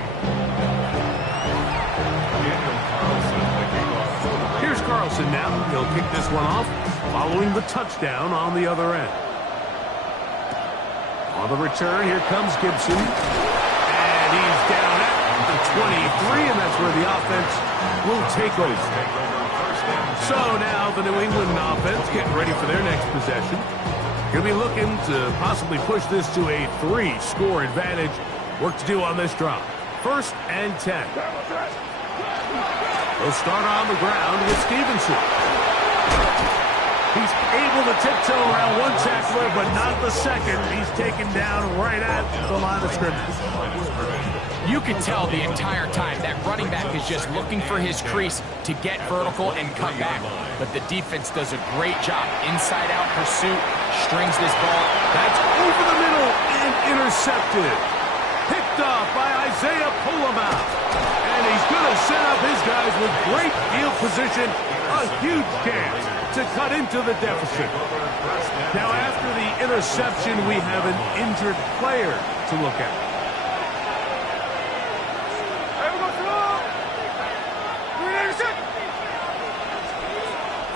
Here's Carlson now. He'll kick this one off, following the touchdown on the other end. On the return, here comes Gibson. And he's down at the 23, and that's where the offense will take over. So now the New England offense getting ready for their next possession. Going to be looking to possibly push this to a 3-score advantage. Work to do on this drive. First and 10. They'll start on the ground with Stevenson. He's able to tiptoe around one tackler, but not the second. He's taken down right at the line of scrimmage. You could tell the entire time that running back is just looking for his crease to get vertical and cut back. But the defense does a great job. Inside-out pursuit, strings this ball. That's over the middle and intercepted. Picked off by Isaiah Pullamath. And he's going to set up his guys with great field position. A huge chance to cut into the deficit. Now, after the interception, we have an injured player to look at.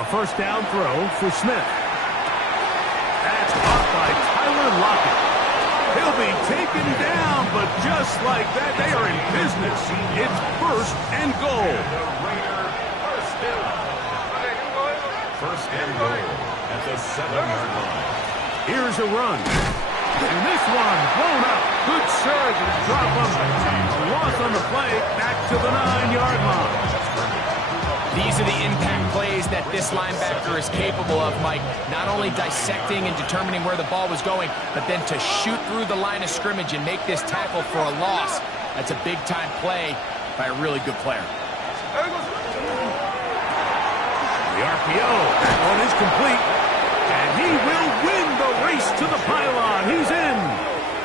A first down throw for Smith. That's caught by Tyler Lockett. He'll be taken down, but just like that, they are in business. It's first and goal. First and goal at the 7-yard line. Here's a run. And this one blown up. Good surge and drop up. Loss on the play, back to the 9-yard line. These are the impact plays that this linebacker is capable of, Mike. Not only dissecting and determining where the ball was going, but then to shoot through the line of scrimmage and make this tackle for a loss. That's a big-time play by a really good player. The RPO, that one is complete. And he will win the race to the pylon. He's in.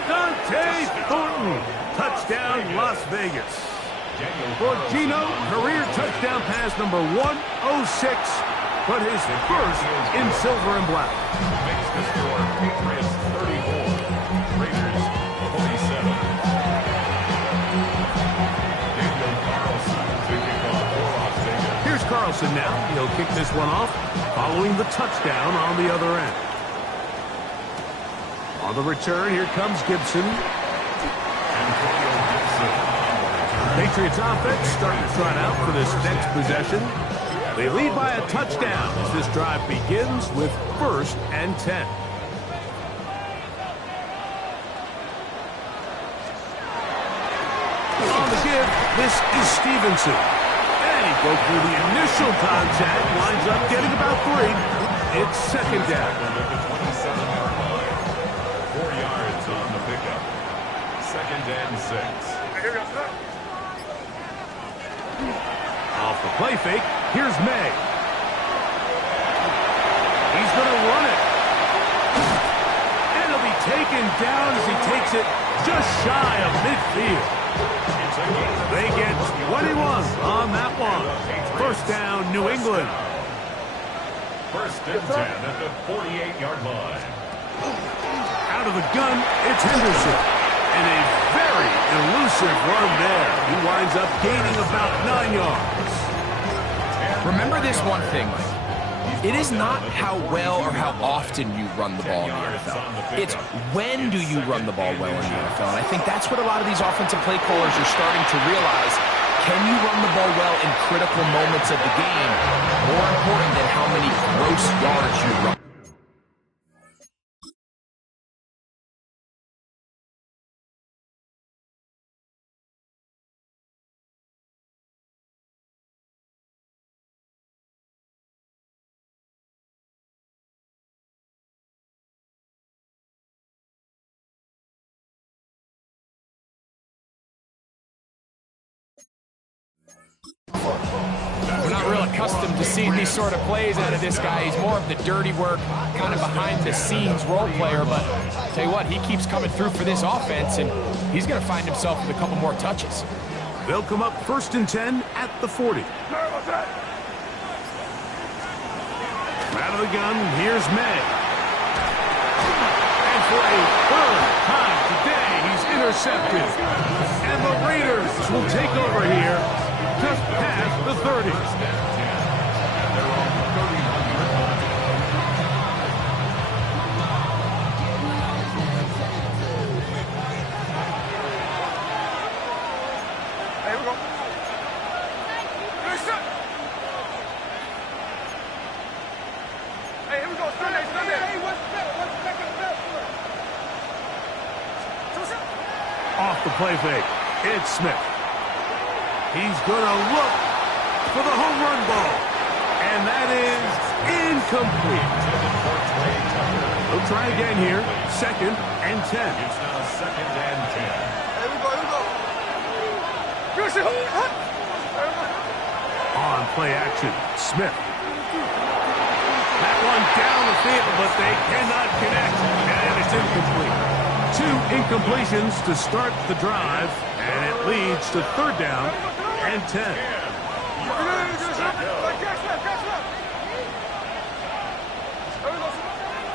Dante Thornton. Touchdown, Las Vegas. For Gino, career touchdown pass number 106, but his first in silver and black. Makes the score Patriots 34, Raiders 47. Daniel Carlson to kick off for Las Vegas. Here's Carlson now. He'll kick this one off, following the touchdown on the other end. On the return, here comes Gibson. Patriots offense starting to trot out for this next possession. They lead by a touchdown as this drive begins with first and 10. On the give, this is Stevenson. And he broke through the initial contact, winds up getting about 3. It's second down. At the 27-yard line. 4 yards on the pickup. Second and 6. Off the play fake, here's May. He's going to run it. And he'll be taken down as he takes it just shy of midfield. They get 21 on that one. First down, New England. First and 10 at the 48-yard line. Out of the gun, it's Henderson. And a very elusive run there. He winds up gaining about 9 yards. Remember this one thing, Mike. It is not how well or how often you run the ball in the NFL. It's when do you run the ball well in the NFL. And I think that's what a lot of these offensive play callers are starting to realize. Can you run the ball well in critical moments of the game? More important than how many gross yards you run. We're not real accustomed to seeing these sort of plays out of this guy. He's more of the dirty work, kind of behind-the-scenes role player, but tell you what, he keeps coming through for this offense, and he's going to find himself with a couple more touches. They'll come up 1st and 10 at the 40. Out of the gun, here's May. And for a third time today, he's intercepted. And the Raiders will take over here just past the 30. Here we go. Hey, here we go. Stand there, stand there. Hey, what's back in the back? Off the play fake, it's Smith. He's going to look for the home run ball. And that is incomplete. We'll try again here. 2nd and 10. It's now 2nd and 10. Here we go, here we go. On play action, Smith. That one down the field, but they cannot connect. And it's incomplete. 2 incompletions to start the drive, and it leads to 3rd down and 10.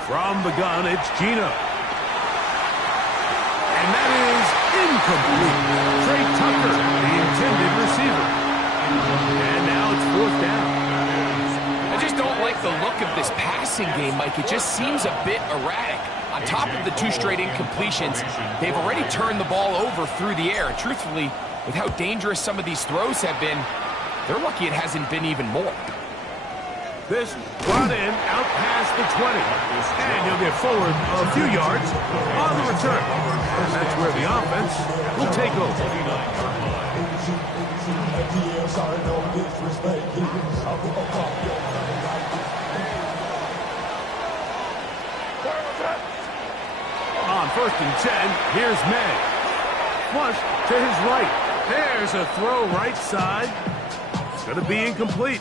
From the gun, it's Gino. And that is incomplete. Trey Tucker, the intended receiver. And now it's 4th down. I just don't like the look of this passing game, Mike. It just seems a bit erratic. On top of the 2 straight incompletions, they've already turned the ball over through the air. And truthfully, with how dangerous some of these throws have been, they're lucky it hasn't been even more. This brought in out past the 20. And he'll get forward a few yards on the return. And that's where the offense will take over. On 1st and 10, here's May. Flush to his right. There's a throw right side. It's going to be incomplete.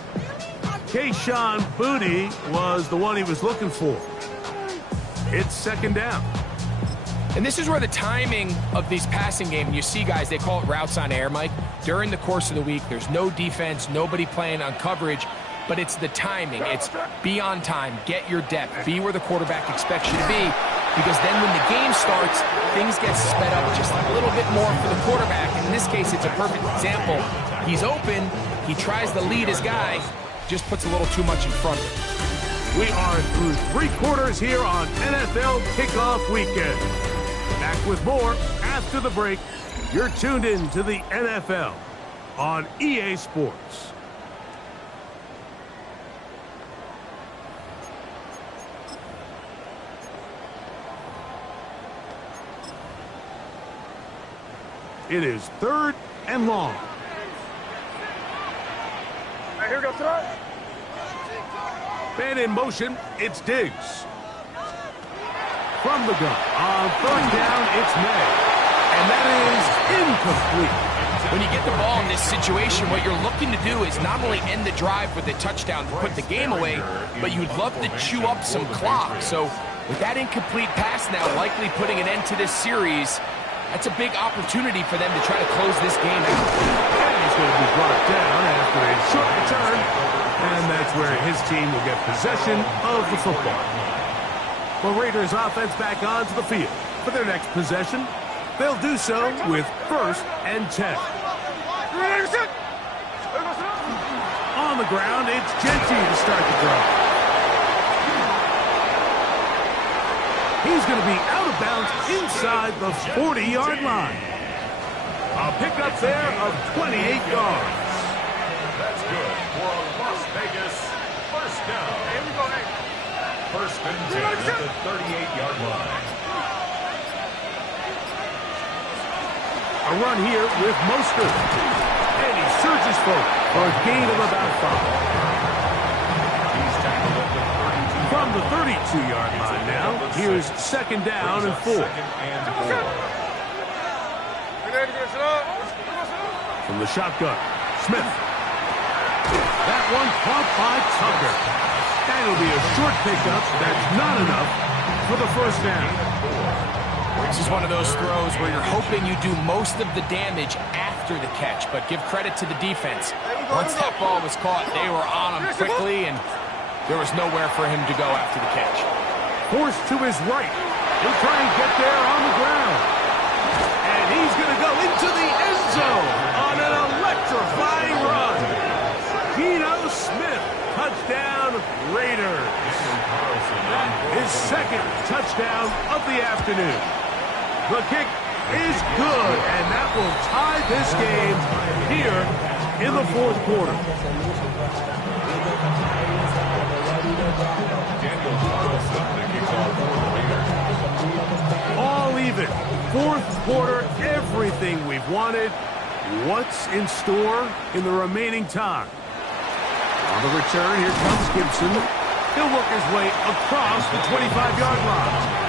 Kayshawn Booty was the one he was looking for. It's 2nd down. And this is where the timing of these passing game, you see guys, they call it routes on air, Mike. During the course of the week, there's no defense, nobody playing on coverage, but it's the timing. It's be on time, get your depth, be where the quarterback expects you to be, because then when the game starts, things get sped up just a little bit more for the quarterback. In this case, it's a perfect example. He's open, he tries to lead his guy, just puts a little too much in front of him. We are through 3 quarters here on NFL Kickoff Weekend. Back with more after the break. You're tuned in to the NFL on EA Sports. It is 3rd and long. Hey, here we go, throw. Man in motion, it's Diggs. From the gun, on 3rd down, it's May. And that is incomplete. When you get the ball in this situation, what you're looking to do is not only end the drive with a touchdown to put the game away, but you'd love to chew up some clock. So with that incomplete pass now likely putting an end to this series, that's a big opportunity for them to try to close this game out. And he's going to be brought down after a short return. And that's where his team will get possession of the football. The Raiders offense back onto the field for their next possession. They'll do so with 1st and 10. On the ground, it's Genty to start the drive. He's going to be out of bounds inside the 40-yard line. A pickup there of 28 yards. That's good for a Las Vegas 1st down. Here we go, hey. 1st and 10 at the 38-yard line. A run here with Mostert. And he surges forward for a gain of about 5. He's tackled at the 32. From the 32-yard line now, here's 2nd down and 4. 2nd and 4. From the shotgun, Smith. That one caught by Tucker. That'll be a short pickup. That's not enough for the first down. This is one of those throws where you're hoping you do most of the damage after the catch, but give credit to the defense. Once that ball was caught, they were on him quickly, and there was nowhere for him to go after the catch. Forced to his right. He'll try and get there on the ground. And he's going to go into the end zone on an electrifying run. Geno Smith, touchdown Raiders. His second touchdown of the afternoon. The kick is good, and that will tie this game here in the fourth quarter. All even. Fourth quarter, everything we've wanted. What's in store in the remaining time? On the return, here comes Gibson. He'll work his way across the 25-yard line.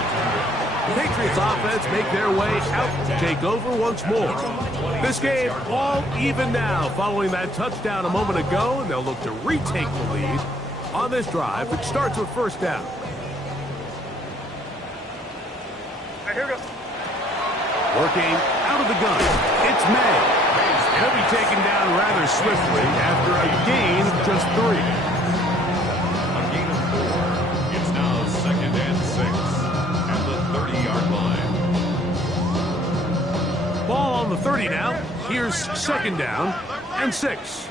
The Patriots offense make their way out to take over once more. This game all even now following that touchdown a moment ago, and they'll look to retake the lead on this drive, which starts with first down. Here we go. Working out of the gun, it's May. He'll be taken down rather swiftly after a gain of just 3. A gain of 4. It's now 2nd and 6 at the 30-yard line. Ball on the 30 now. Here's second down and 6.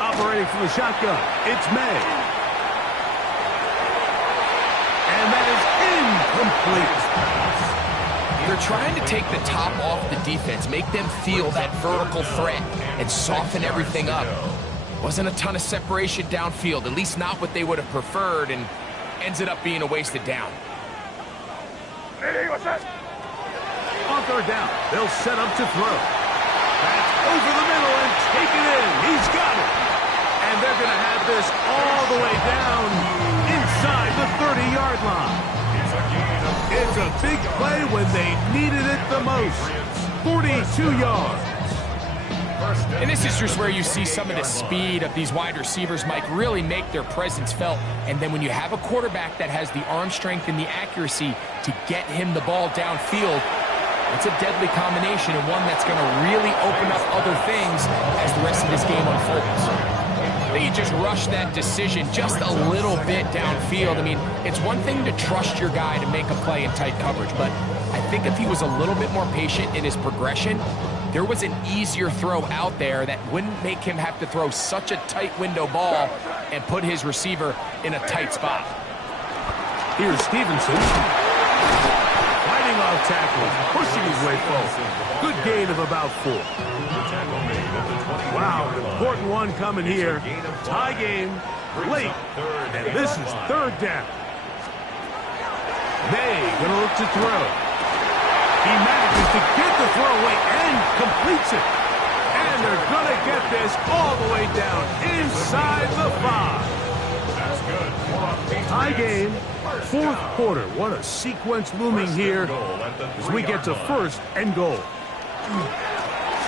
Operating from the shotgun, it's May. And that is incomplete. They're trying to take the top off the defense, make them feel that vertical threat, and soften everything up. Wasn't a ton of separation downfield, at least not what they would have preferred, and ends it up being a wasted down. Hey, what's that? On third down, they'll set up to throw. That's over the middle and taken in. He's got it. And they're going to have this all the way down inside the 30-yard line. It's a big play when they needed it the most. 42 yards. And this is just where you see some of the speed of these wide receivers, Mike, really make their presence felt. And then when you have a quarterback that has the arm strength and the accuracy to get him the ball downfield, it's a deadly combination and one that's going to really open up other things as the rest of this game unfolds. They just rush that decision just a little bit downfield. I mean, it's one thing to trust your guy to make a play in tight coverage, but I think if he was a little bit more patient in his progression, there was an easier throw out there that wouldn't make him have to throw such a tight window ball and put his receiver in a tight spot. Here's Stevenson. Fighting off tackles, pushing his way forward. Good gain of about 4. Wow, an important one coming here. Tie game, late, and this is third down. May gonna look to throw. He manages to get the throw away and completes it. And they're gonna get this all the way down inside the 5. That's good. Tie game, fourth quarter. What a sequence looming here as we get to first and goal.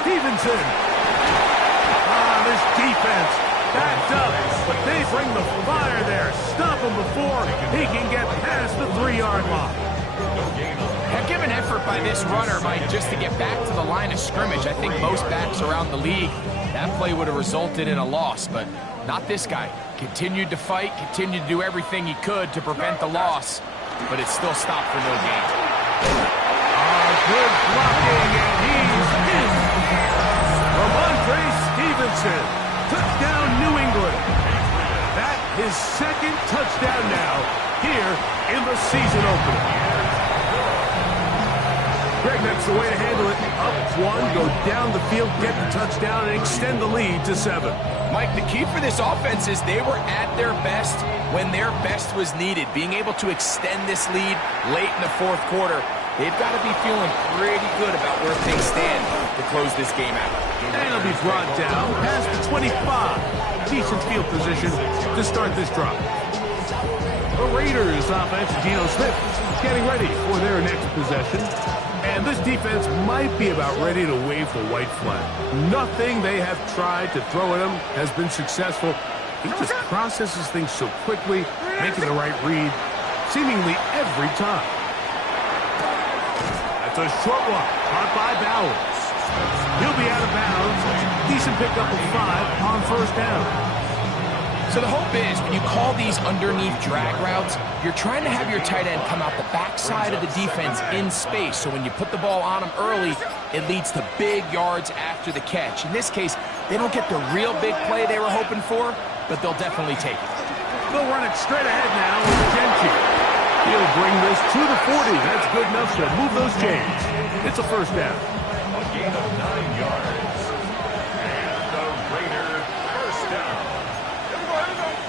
Stevenson. This defense backed up, but they bring the fire there. Stop him before he can get past the 3-yard line. Heck of an effort by this runner, Mike, just to get back to the line of scrimmage. I think most backs around the league, that play would have resulted in a loss, but not this guy. Continued to fight, continued to do everything he could to prevent the loss, but it still stopped for no gain. Good blocking, and he's in. Ramondre Stevenson, touchdown New England. That his second touchdown now here in the season opener. Greg, that's the way to handle it. Up 1, go down the field, get the touchdown, and extend the lead to 7. Mike, the key for this offense is they were at their best when their best was needed. Being able to extend this lead late in the fourth quarter, they've got to be feeling pretty good about where things stand to close this game out. And he'll be brought down past the 25. Decent field position to start this drive. The Raiders offense, Geno Smith, getting ready for their next possession. And this defense might be about ready to wave the white flag. Nothing they have tried to throw at him has been successful. He just processes things so quickly, making the right read, seemingly every time. That's a short one, caught by Bowers. He'll be out of bounds. Decent pickup of 5 on first down. So the hope is when you call these underneath drag routes, you're trying to have your tight end come out the backside of the defense in space. So when you put the ball on him early, it leads to big yards after the catch. In this case, they don't get the real big play they were hoping for, but they'll definitely take it. They'll run it straight ahead now with Genchi. He'll bring this to the 40. That's good enough to move those chains. It's a first down. A gain of 9 yards. And the Raider first down.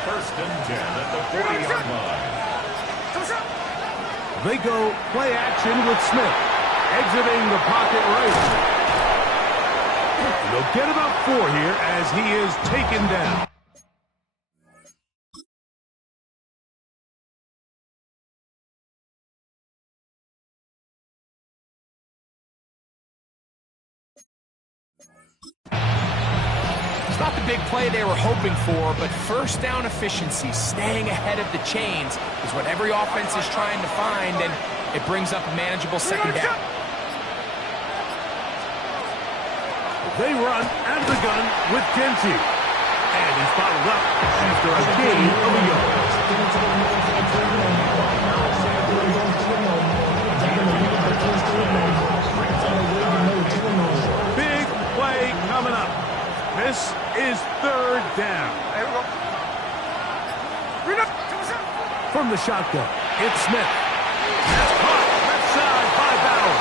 First and 10 at the 40-yard line. They go play action with Smith, exiting the pocket right. They'll get about 4 here as he is taken down. It's not the big play they were hoping for, but first down efficiency, staying ahead of the chains, is what every offense is trying to find, and it brings up a manageable second down. They run out of the gun with Genchi. And he's bottled up after a gain of a yard. Big play coming up. This is third down. From the shotgun, it's Smith. That's caught left side by Bowers.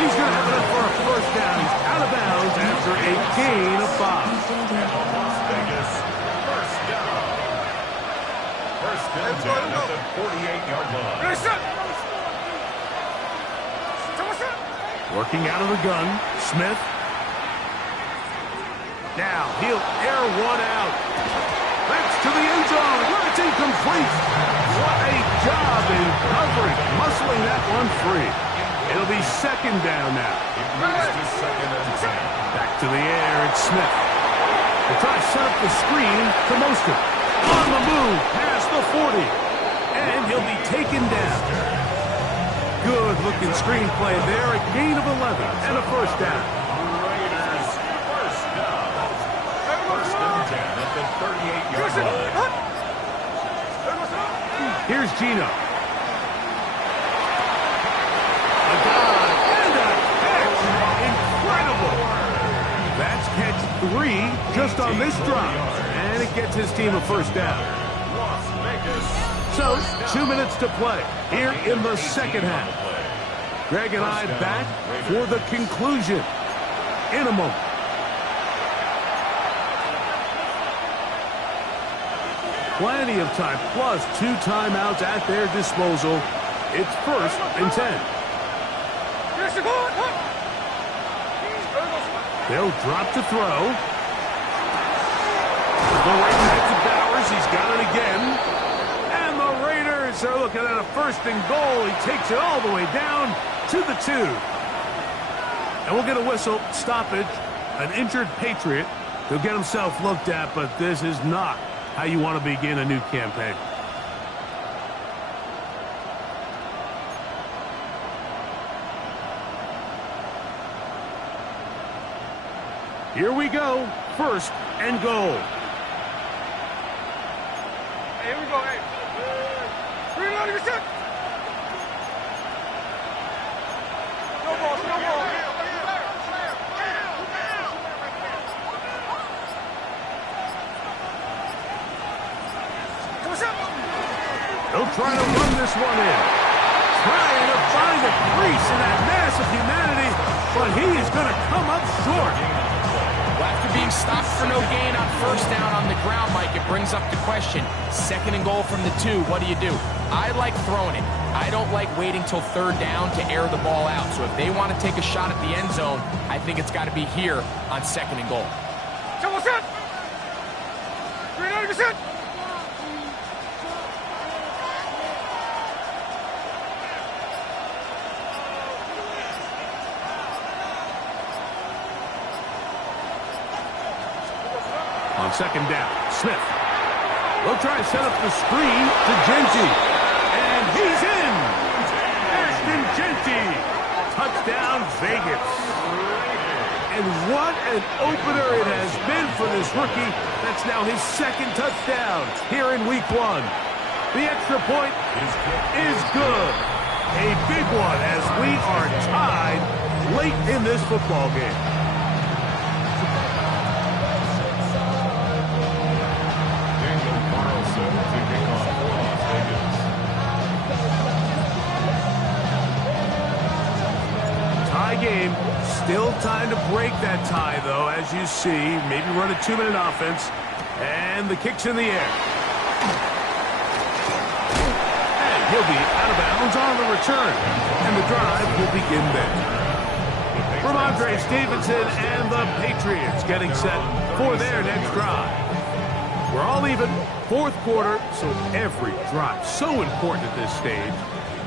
He's going to have it for a first down. He's out of bounds after a gain of 5. Las Vegas first down. First and 10 at the 48-yard line. Working out of the gun, Smith. Now he'll air one out. That's to the end zone. It's incomplete. What a job in covering, muscling that one free. It'll be second down now. It moves to second and 10. Back to the air, it's Smith. They try to set up the screen to Mostert. On the move, past the 40. And he'll be taken down. Good-looking screenplay there. A gain of 11 and a first down. Raiders first down. First and 10 at the 38-yard line. Here's Gino. A dive and a catch. Incredible. That's catch 3 just on this drive. And it gets his team a first down. Las Vegas. So, 2 minutes to play here in the second half. Greg and I back for the conclusion in a moment. Plenty of time, plus 2 timeouts at their disposal. It's first and 10. They'll drop to throw. The right back to Bowers. He's got it again. And the Raiders are looking at a first and goal. He takes it all the way down to the 2. And we'll get a whistle, stoppage, an injured Patriot. He'll get himself looked at, but this is not how you want to begin a new campaign. Here we go. First and goal. Hey, here we go, hey. Reload your shit. No ball, no ball. They'll try to run this one in. Trying to find a crease in that mass of humanity, but he is going to come up short. Well, after being stopped for no gain on first down on the ground, Mike, it brings up the question. Second and goal from the 2, what do? I like throwing it. I don't like waiting till third down to air the ball out. So if they want to take a shot at the end zone, I think it's got to be here on second and goal. On second down, Smith. They'll try to set up the screen to Genty. And he's in! Ashton Genty! Touchdown, Vegas. And what an opener it has been for this rookie. That's now his second touchdown here in week 1. The extra point is good. A big one as we are tied late in this football game. Game. Still time to break that tie, though, as you see. Maybe run a 2-minute offense. And the kick's in the air. And he'll be out of bounds on the return. And the drive will begin there. Ramondre Stevenson and the Patriots getting set for their next drive. We're all even. Fourth quarter, so every drive so important at this stage.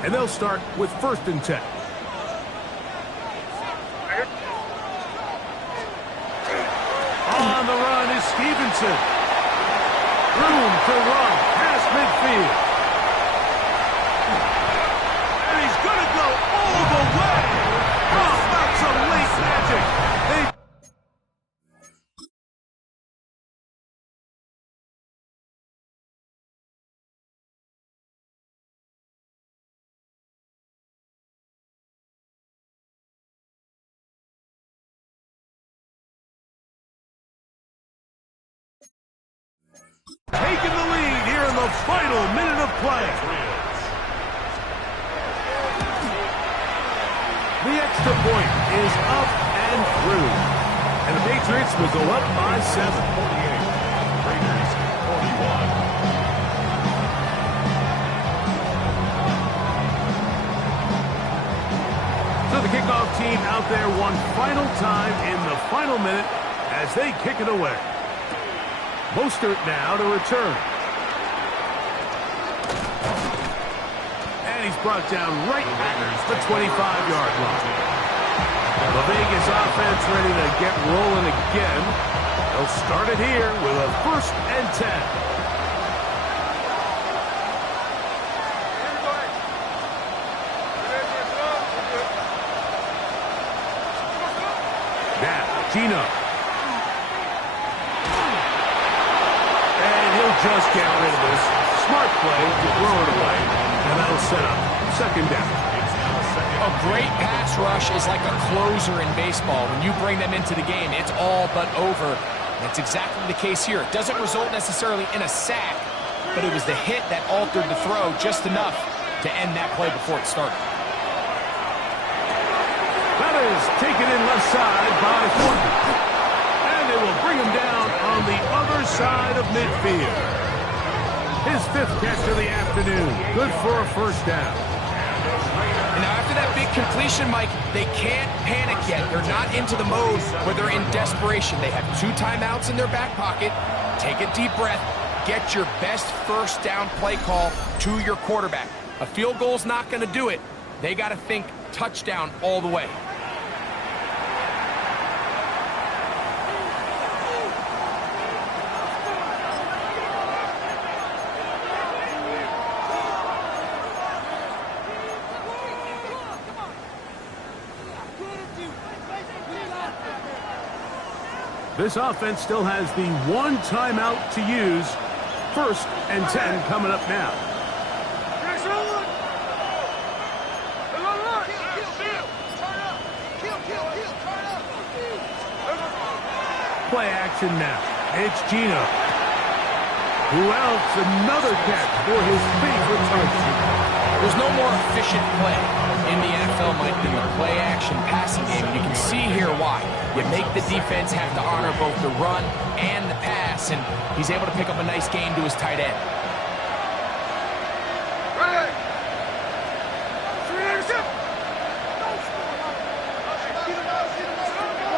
And they'll start with 1st and 10. On the run is Stevenson. Room to run past midfield. And he's going to go all the way. Oh, that's some late magic. Taking the lead here in the final minute of play. The extra point is up and through. And the Patriots will go up by 7. 48. Raiders 41. So the kickoff team out there one final time in the final minute as they kick it away. Mostert now to return. And he's brought down right at the 25-yard line. The Vegas offense ready to get rolling again. They'll start it here with a 1st and 10. Now, Gino. Just get rid of this. Smart play to throw it away. And that'll set up 2nd down. A great pass rush is like a closer in baseball. When you bring them into the game, it's all but over. That's exactly the case here. It doesn't result necessarily in a sack, but it was the hit that altered the throw just enough to end that play before it started. That is taken in left side by Thornton. And they will bring him down on the other side of midfield. His 5th catch of the afternoon. Good for a 1st down. And now after that big completion, Mike, they can't panic yet. They're not into the mode where they're in desperation. They have 2 timeouts in their back pocket. Take a deep breath. Get your best 1st down play call to your quarterback. A field goal's not going to do it. They got to think touchdown all the way. This offense still has the 1 timeout to use. 1st and 10 coming up now. Play action now. It's Gino. Who else? Another catch for his favorite target. There's no more efficient play in the NFL, Mike, than the play-action passing game. And you can see here why. You make the defense have to honor both the run and the pass, and he's able to pick up a nice gain to his tight end.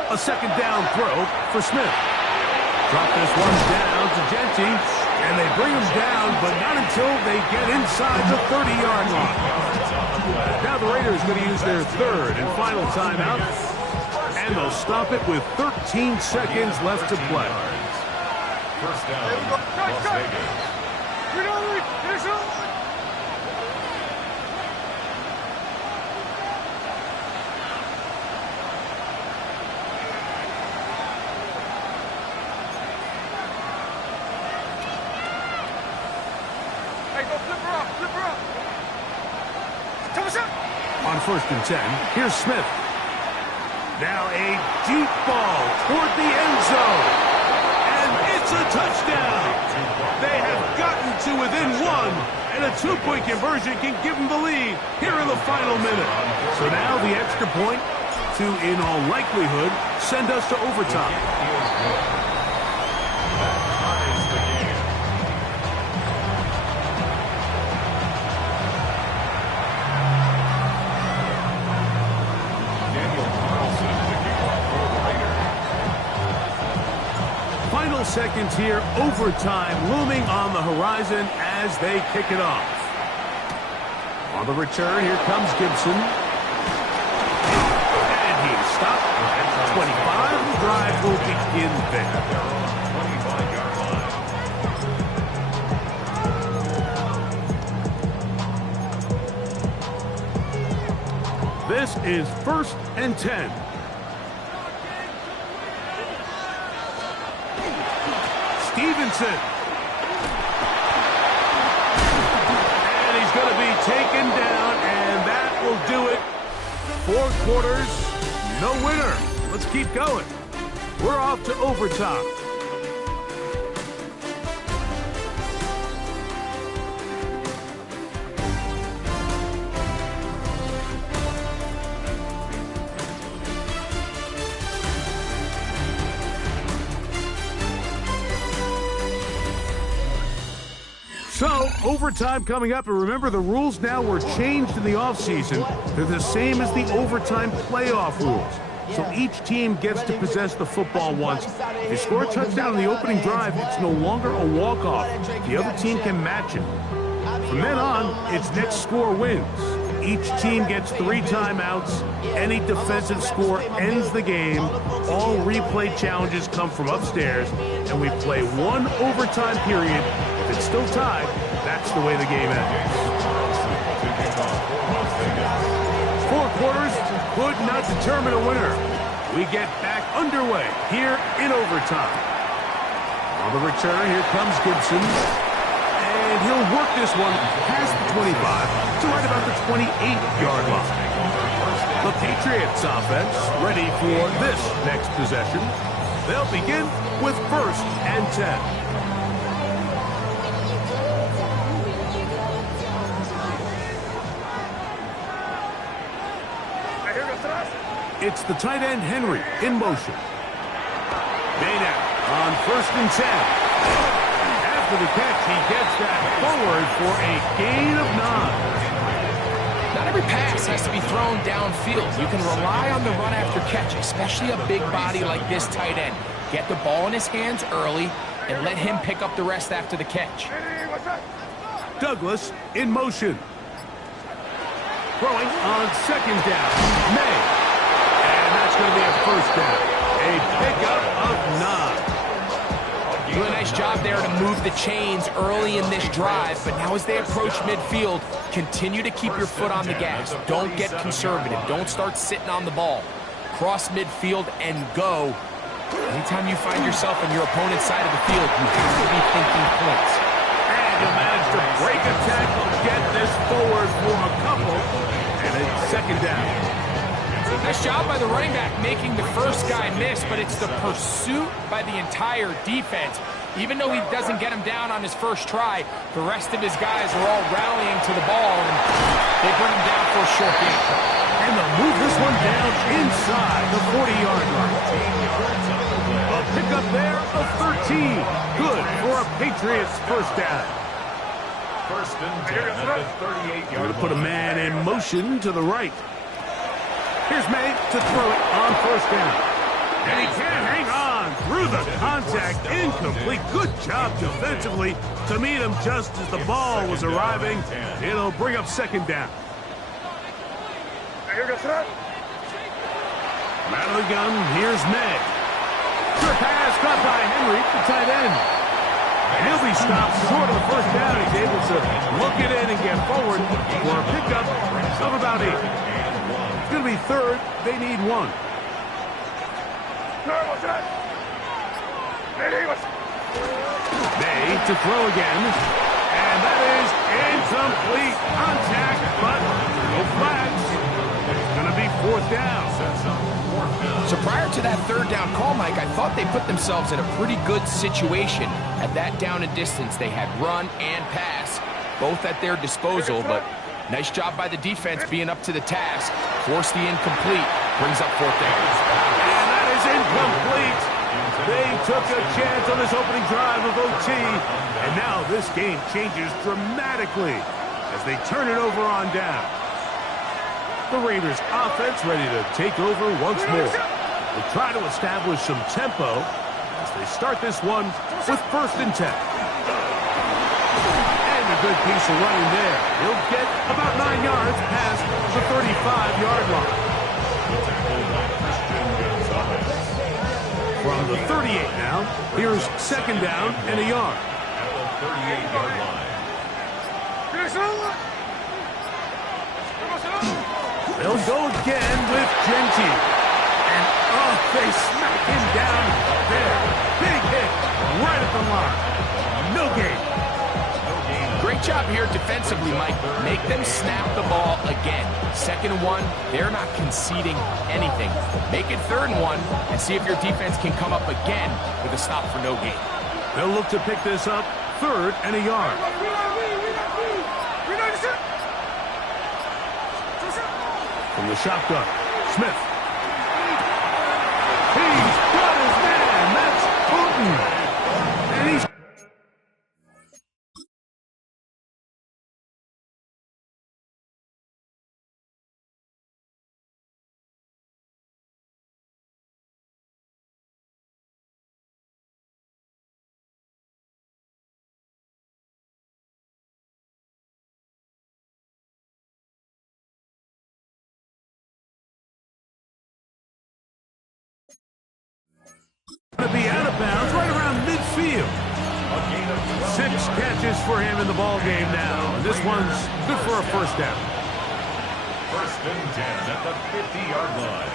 A 2nd down throw for Smith. Drop this one down to Genty, and they bring him down, but not until they get inside the 30-yard line. Now the Raiders going to use their 3rd and final timeout, and they'll stop it with 13 seconds left to play. First down, Las Vegas. On 1st and 10, here's Smith. Now a deep ball toward the end zone. And it's a touchdown. They have gotten to within one, and a 2-point conversion can give them the lead here in the final minute. So now the extra point to, in all likelihood, send us to overtime. Final seconds here, overtime looming on the horizon as they kick it off. On the return, here comes Gibson. And he's stopped at 25. The drive will begin there. 25-yard line. This is 1st and 10. Stevenson. And he's going to be taken down, and that will do it. 4 quarters, no winner. Let's keep going. We're off to overtime. So, overtime coming up, and remember the rules now were changed in the offseason. They're the same as the overtime playoff rules. So each team gets to possess the football once. If you score a touchdown on the opening drive, it's no longer a walk-off. The other team can match it. From then on, it's next score wins. Each team gets 3 timeouts. Any defensive score ends the game. All replay challenges come from upstairs, and we play 1 overtime period. If it's still tied, that's the way the game ends. 4 quarters could not determine a winner. We get back underway here in overtime. On the return, here comes Gibson. And he'll work this one past the 25 to right about the 28-yard line. The Patriots offense ready for this next possession. They'll begin with 1st and 10. It's the tight end, Henry, in motion. Dana on 1st and 10. After the catch, he gets that forward for a gain of 9. Not every pass has to be thrown downfield. You can rely on the run after catch, especially a big body like this tight end. Get the ball in his hands early and let him pick up the rest after the catch. Douglas in motion. Throwing on 2nd down. May. That's going to be a 1st down. A pickup of 9. Do a nice job there to move the chains early in this drive, but now as they approach midfield, continue to keep your foot on the gas. Don't get conservative. Don't start sitting on the ball. Cross midfield and go. Anytime you find yourself on your opponent's side of the field, you have to be thinking points. And he'll manage to break a tackle, get this forward for a couple, and it's 2nd down. Nice job by the running back making the first guy miss, but it's the pursuit by the entire defense. Even though he doesn't get him down on his first try, the rest of his guys are all rallying to the ball, and they bring him down for a short gain. And they'll move this one down inside the 40-yard line. A pickup there of 13. Good for a Patriots 1st down. 1st and 10 at the 38-yard line. Going to put a man in motion to the right. Here's May to throw it on 1st down. And he can't hang on through the contact. Incomplete. Good job defensively to meet him just as the ball was arriving. It'll bring up 2nd down. Out of the gun, here's May. Good pass caught by Henry, the tight end. And he'll be stopped short of the first down. He's able to look it in and get forward for a pickup of about 8. It's going to be third. They need 1. May to throw again. And that is incomplete contact, but no flags. It's going to be 4th down. So prior to that 3rd down call, Mike, I thought they put themselves in a pretty good situation. At that down and distance, they had run and pass, both at their disposal, but nice job by the defense being up to the task. Force the incomplete, brings up 4th down. And that is incomplete. They took a chance on this opening drive of OT, and now this game changes dramatically as they turn it over on down. The Raiders offense ready to take over once more. They try to establish some tempo as they start this one with 1st and 10. And a good piece of running there. He'll get about 9 yards past the 35-yard line. From the 38 now, here's 2nd down and a yard. At the 38-yard line. They'll go again with Genty. And, oh, they smack him down there. Big hit right at the line. No gain. Great job here defensively, Mike. Make them snap the ball again. 2nd and 1, they're not conceding anything. Make it 3rd and 1 and see if your defense can come up again with a stop for no gain. They'll look to pick this up 3rd and a yard. From the shotgun, Smith. He's got his man. That's Putin. And he's... to be out of bounds right around midfield. 6 catches for him in the ball game now. And this one's good for a 1st down. 1st and 10 at the 50-yard line.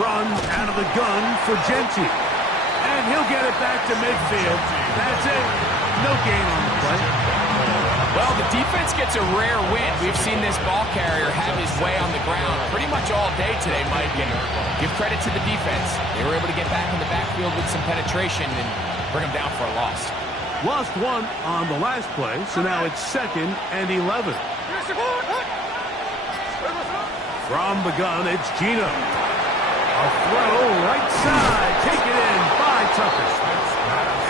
Run out of the gun for Genty. And he'll get it back to midfield. That's it. No gain on the play. Well, the defense gets a rare win. We've seen this ball carrier have his way on the ground pretty much all day today, Mike, and give credit to the defense. They were able to get back in the backfield with some penetration and bring them down for a loss. Lost 1 on the last play, so now it's 2nd and 11. From the gun, it's Gino. A throw right side, taken in by Tucker.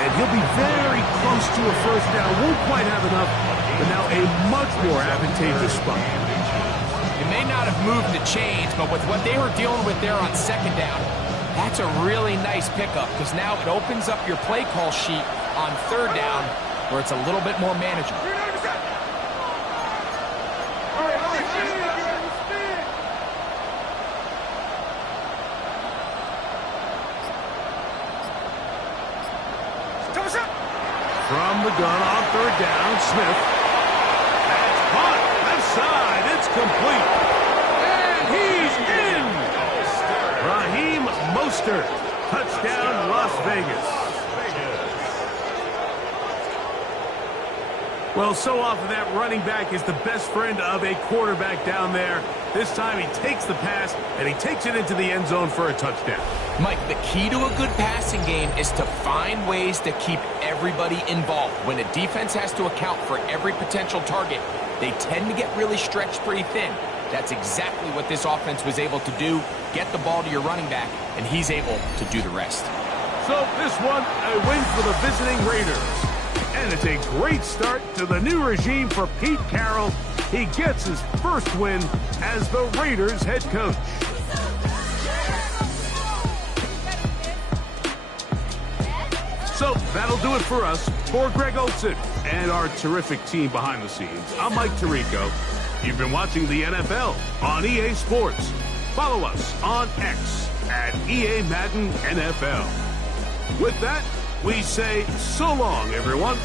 And he'll be very close to a 1st down. Won't quite have enough, but now a much more advantageous spot. It may not have moved the chains, but with what they were dealing with there on 2nd down, that's a really nice pickup because now it opens up your play call sheet on 3rd down where it's a little bit more manageable. From the gun on 3rd down, Smith. That's caught. Left side. It's complete. And he's in. Raheem Mostert. Touchdown, Las Vegas. Well, so often that running back is the best friend of a quarterback down there. This time he takes the pass, and he takes it into the end zone for a touchdown. Mike, the key to a good passing game is to find ways to keep everybody involved. When a defense has to account for every potential target, they tend to get really stretched pretty thin. That's exactly what this offense was able to do. Get the ball to your running back, and he's able to do the rest. So this one, a win for the visiting Raiders. And it's a great start to the new regime for Pete Carroll. He gets his first win as the Raiders head coach. So that'll do it for us. For Greg Olson and our terrific team behind the scenes, I'm Mike Tirico. You've been watching the NFL on EA Sports. Follow us on X at EA Madden NFL. With that, we say so long, everyone.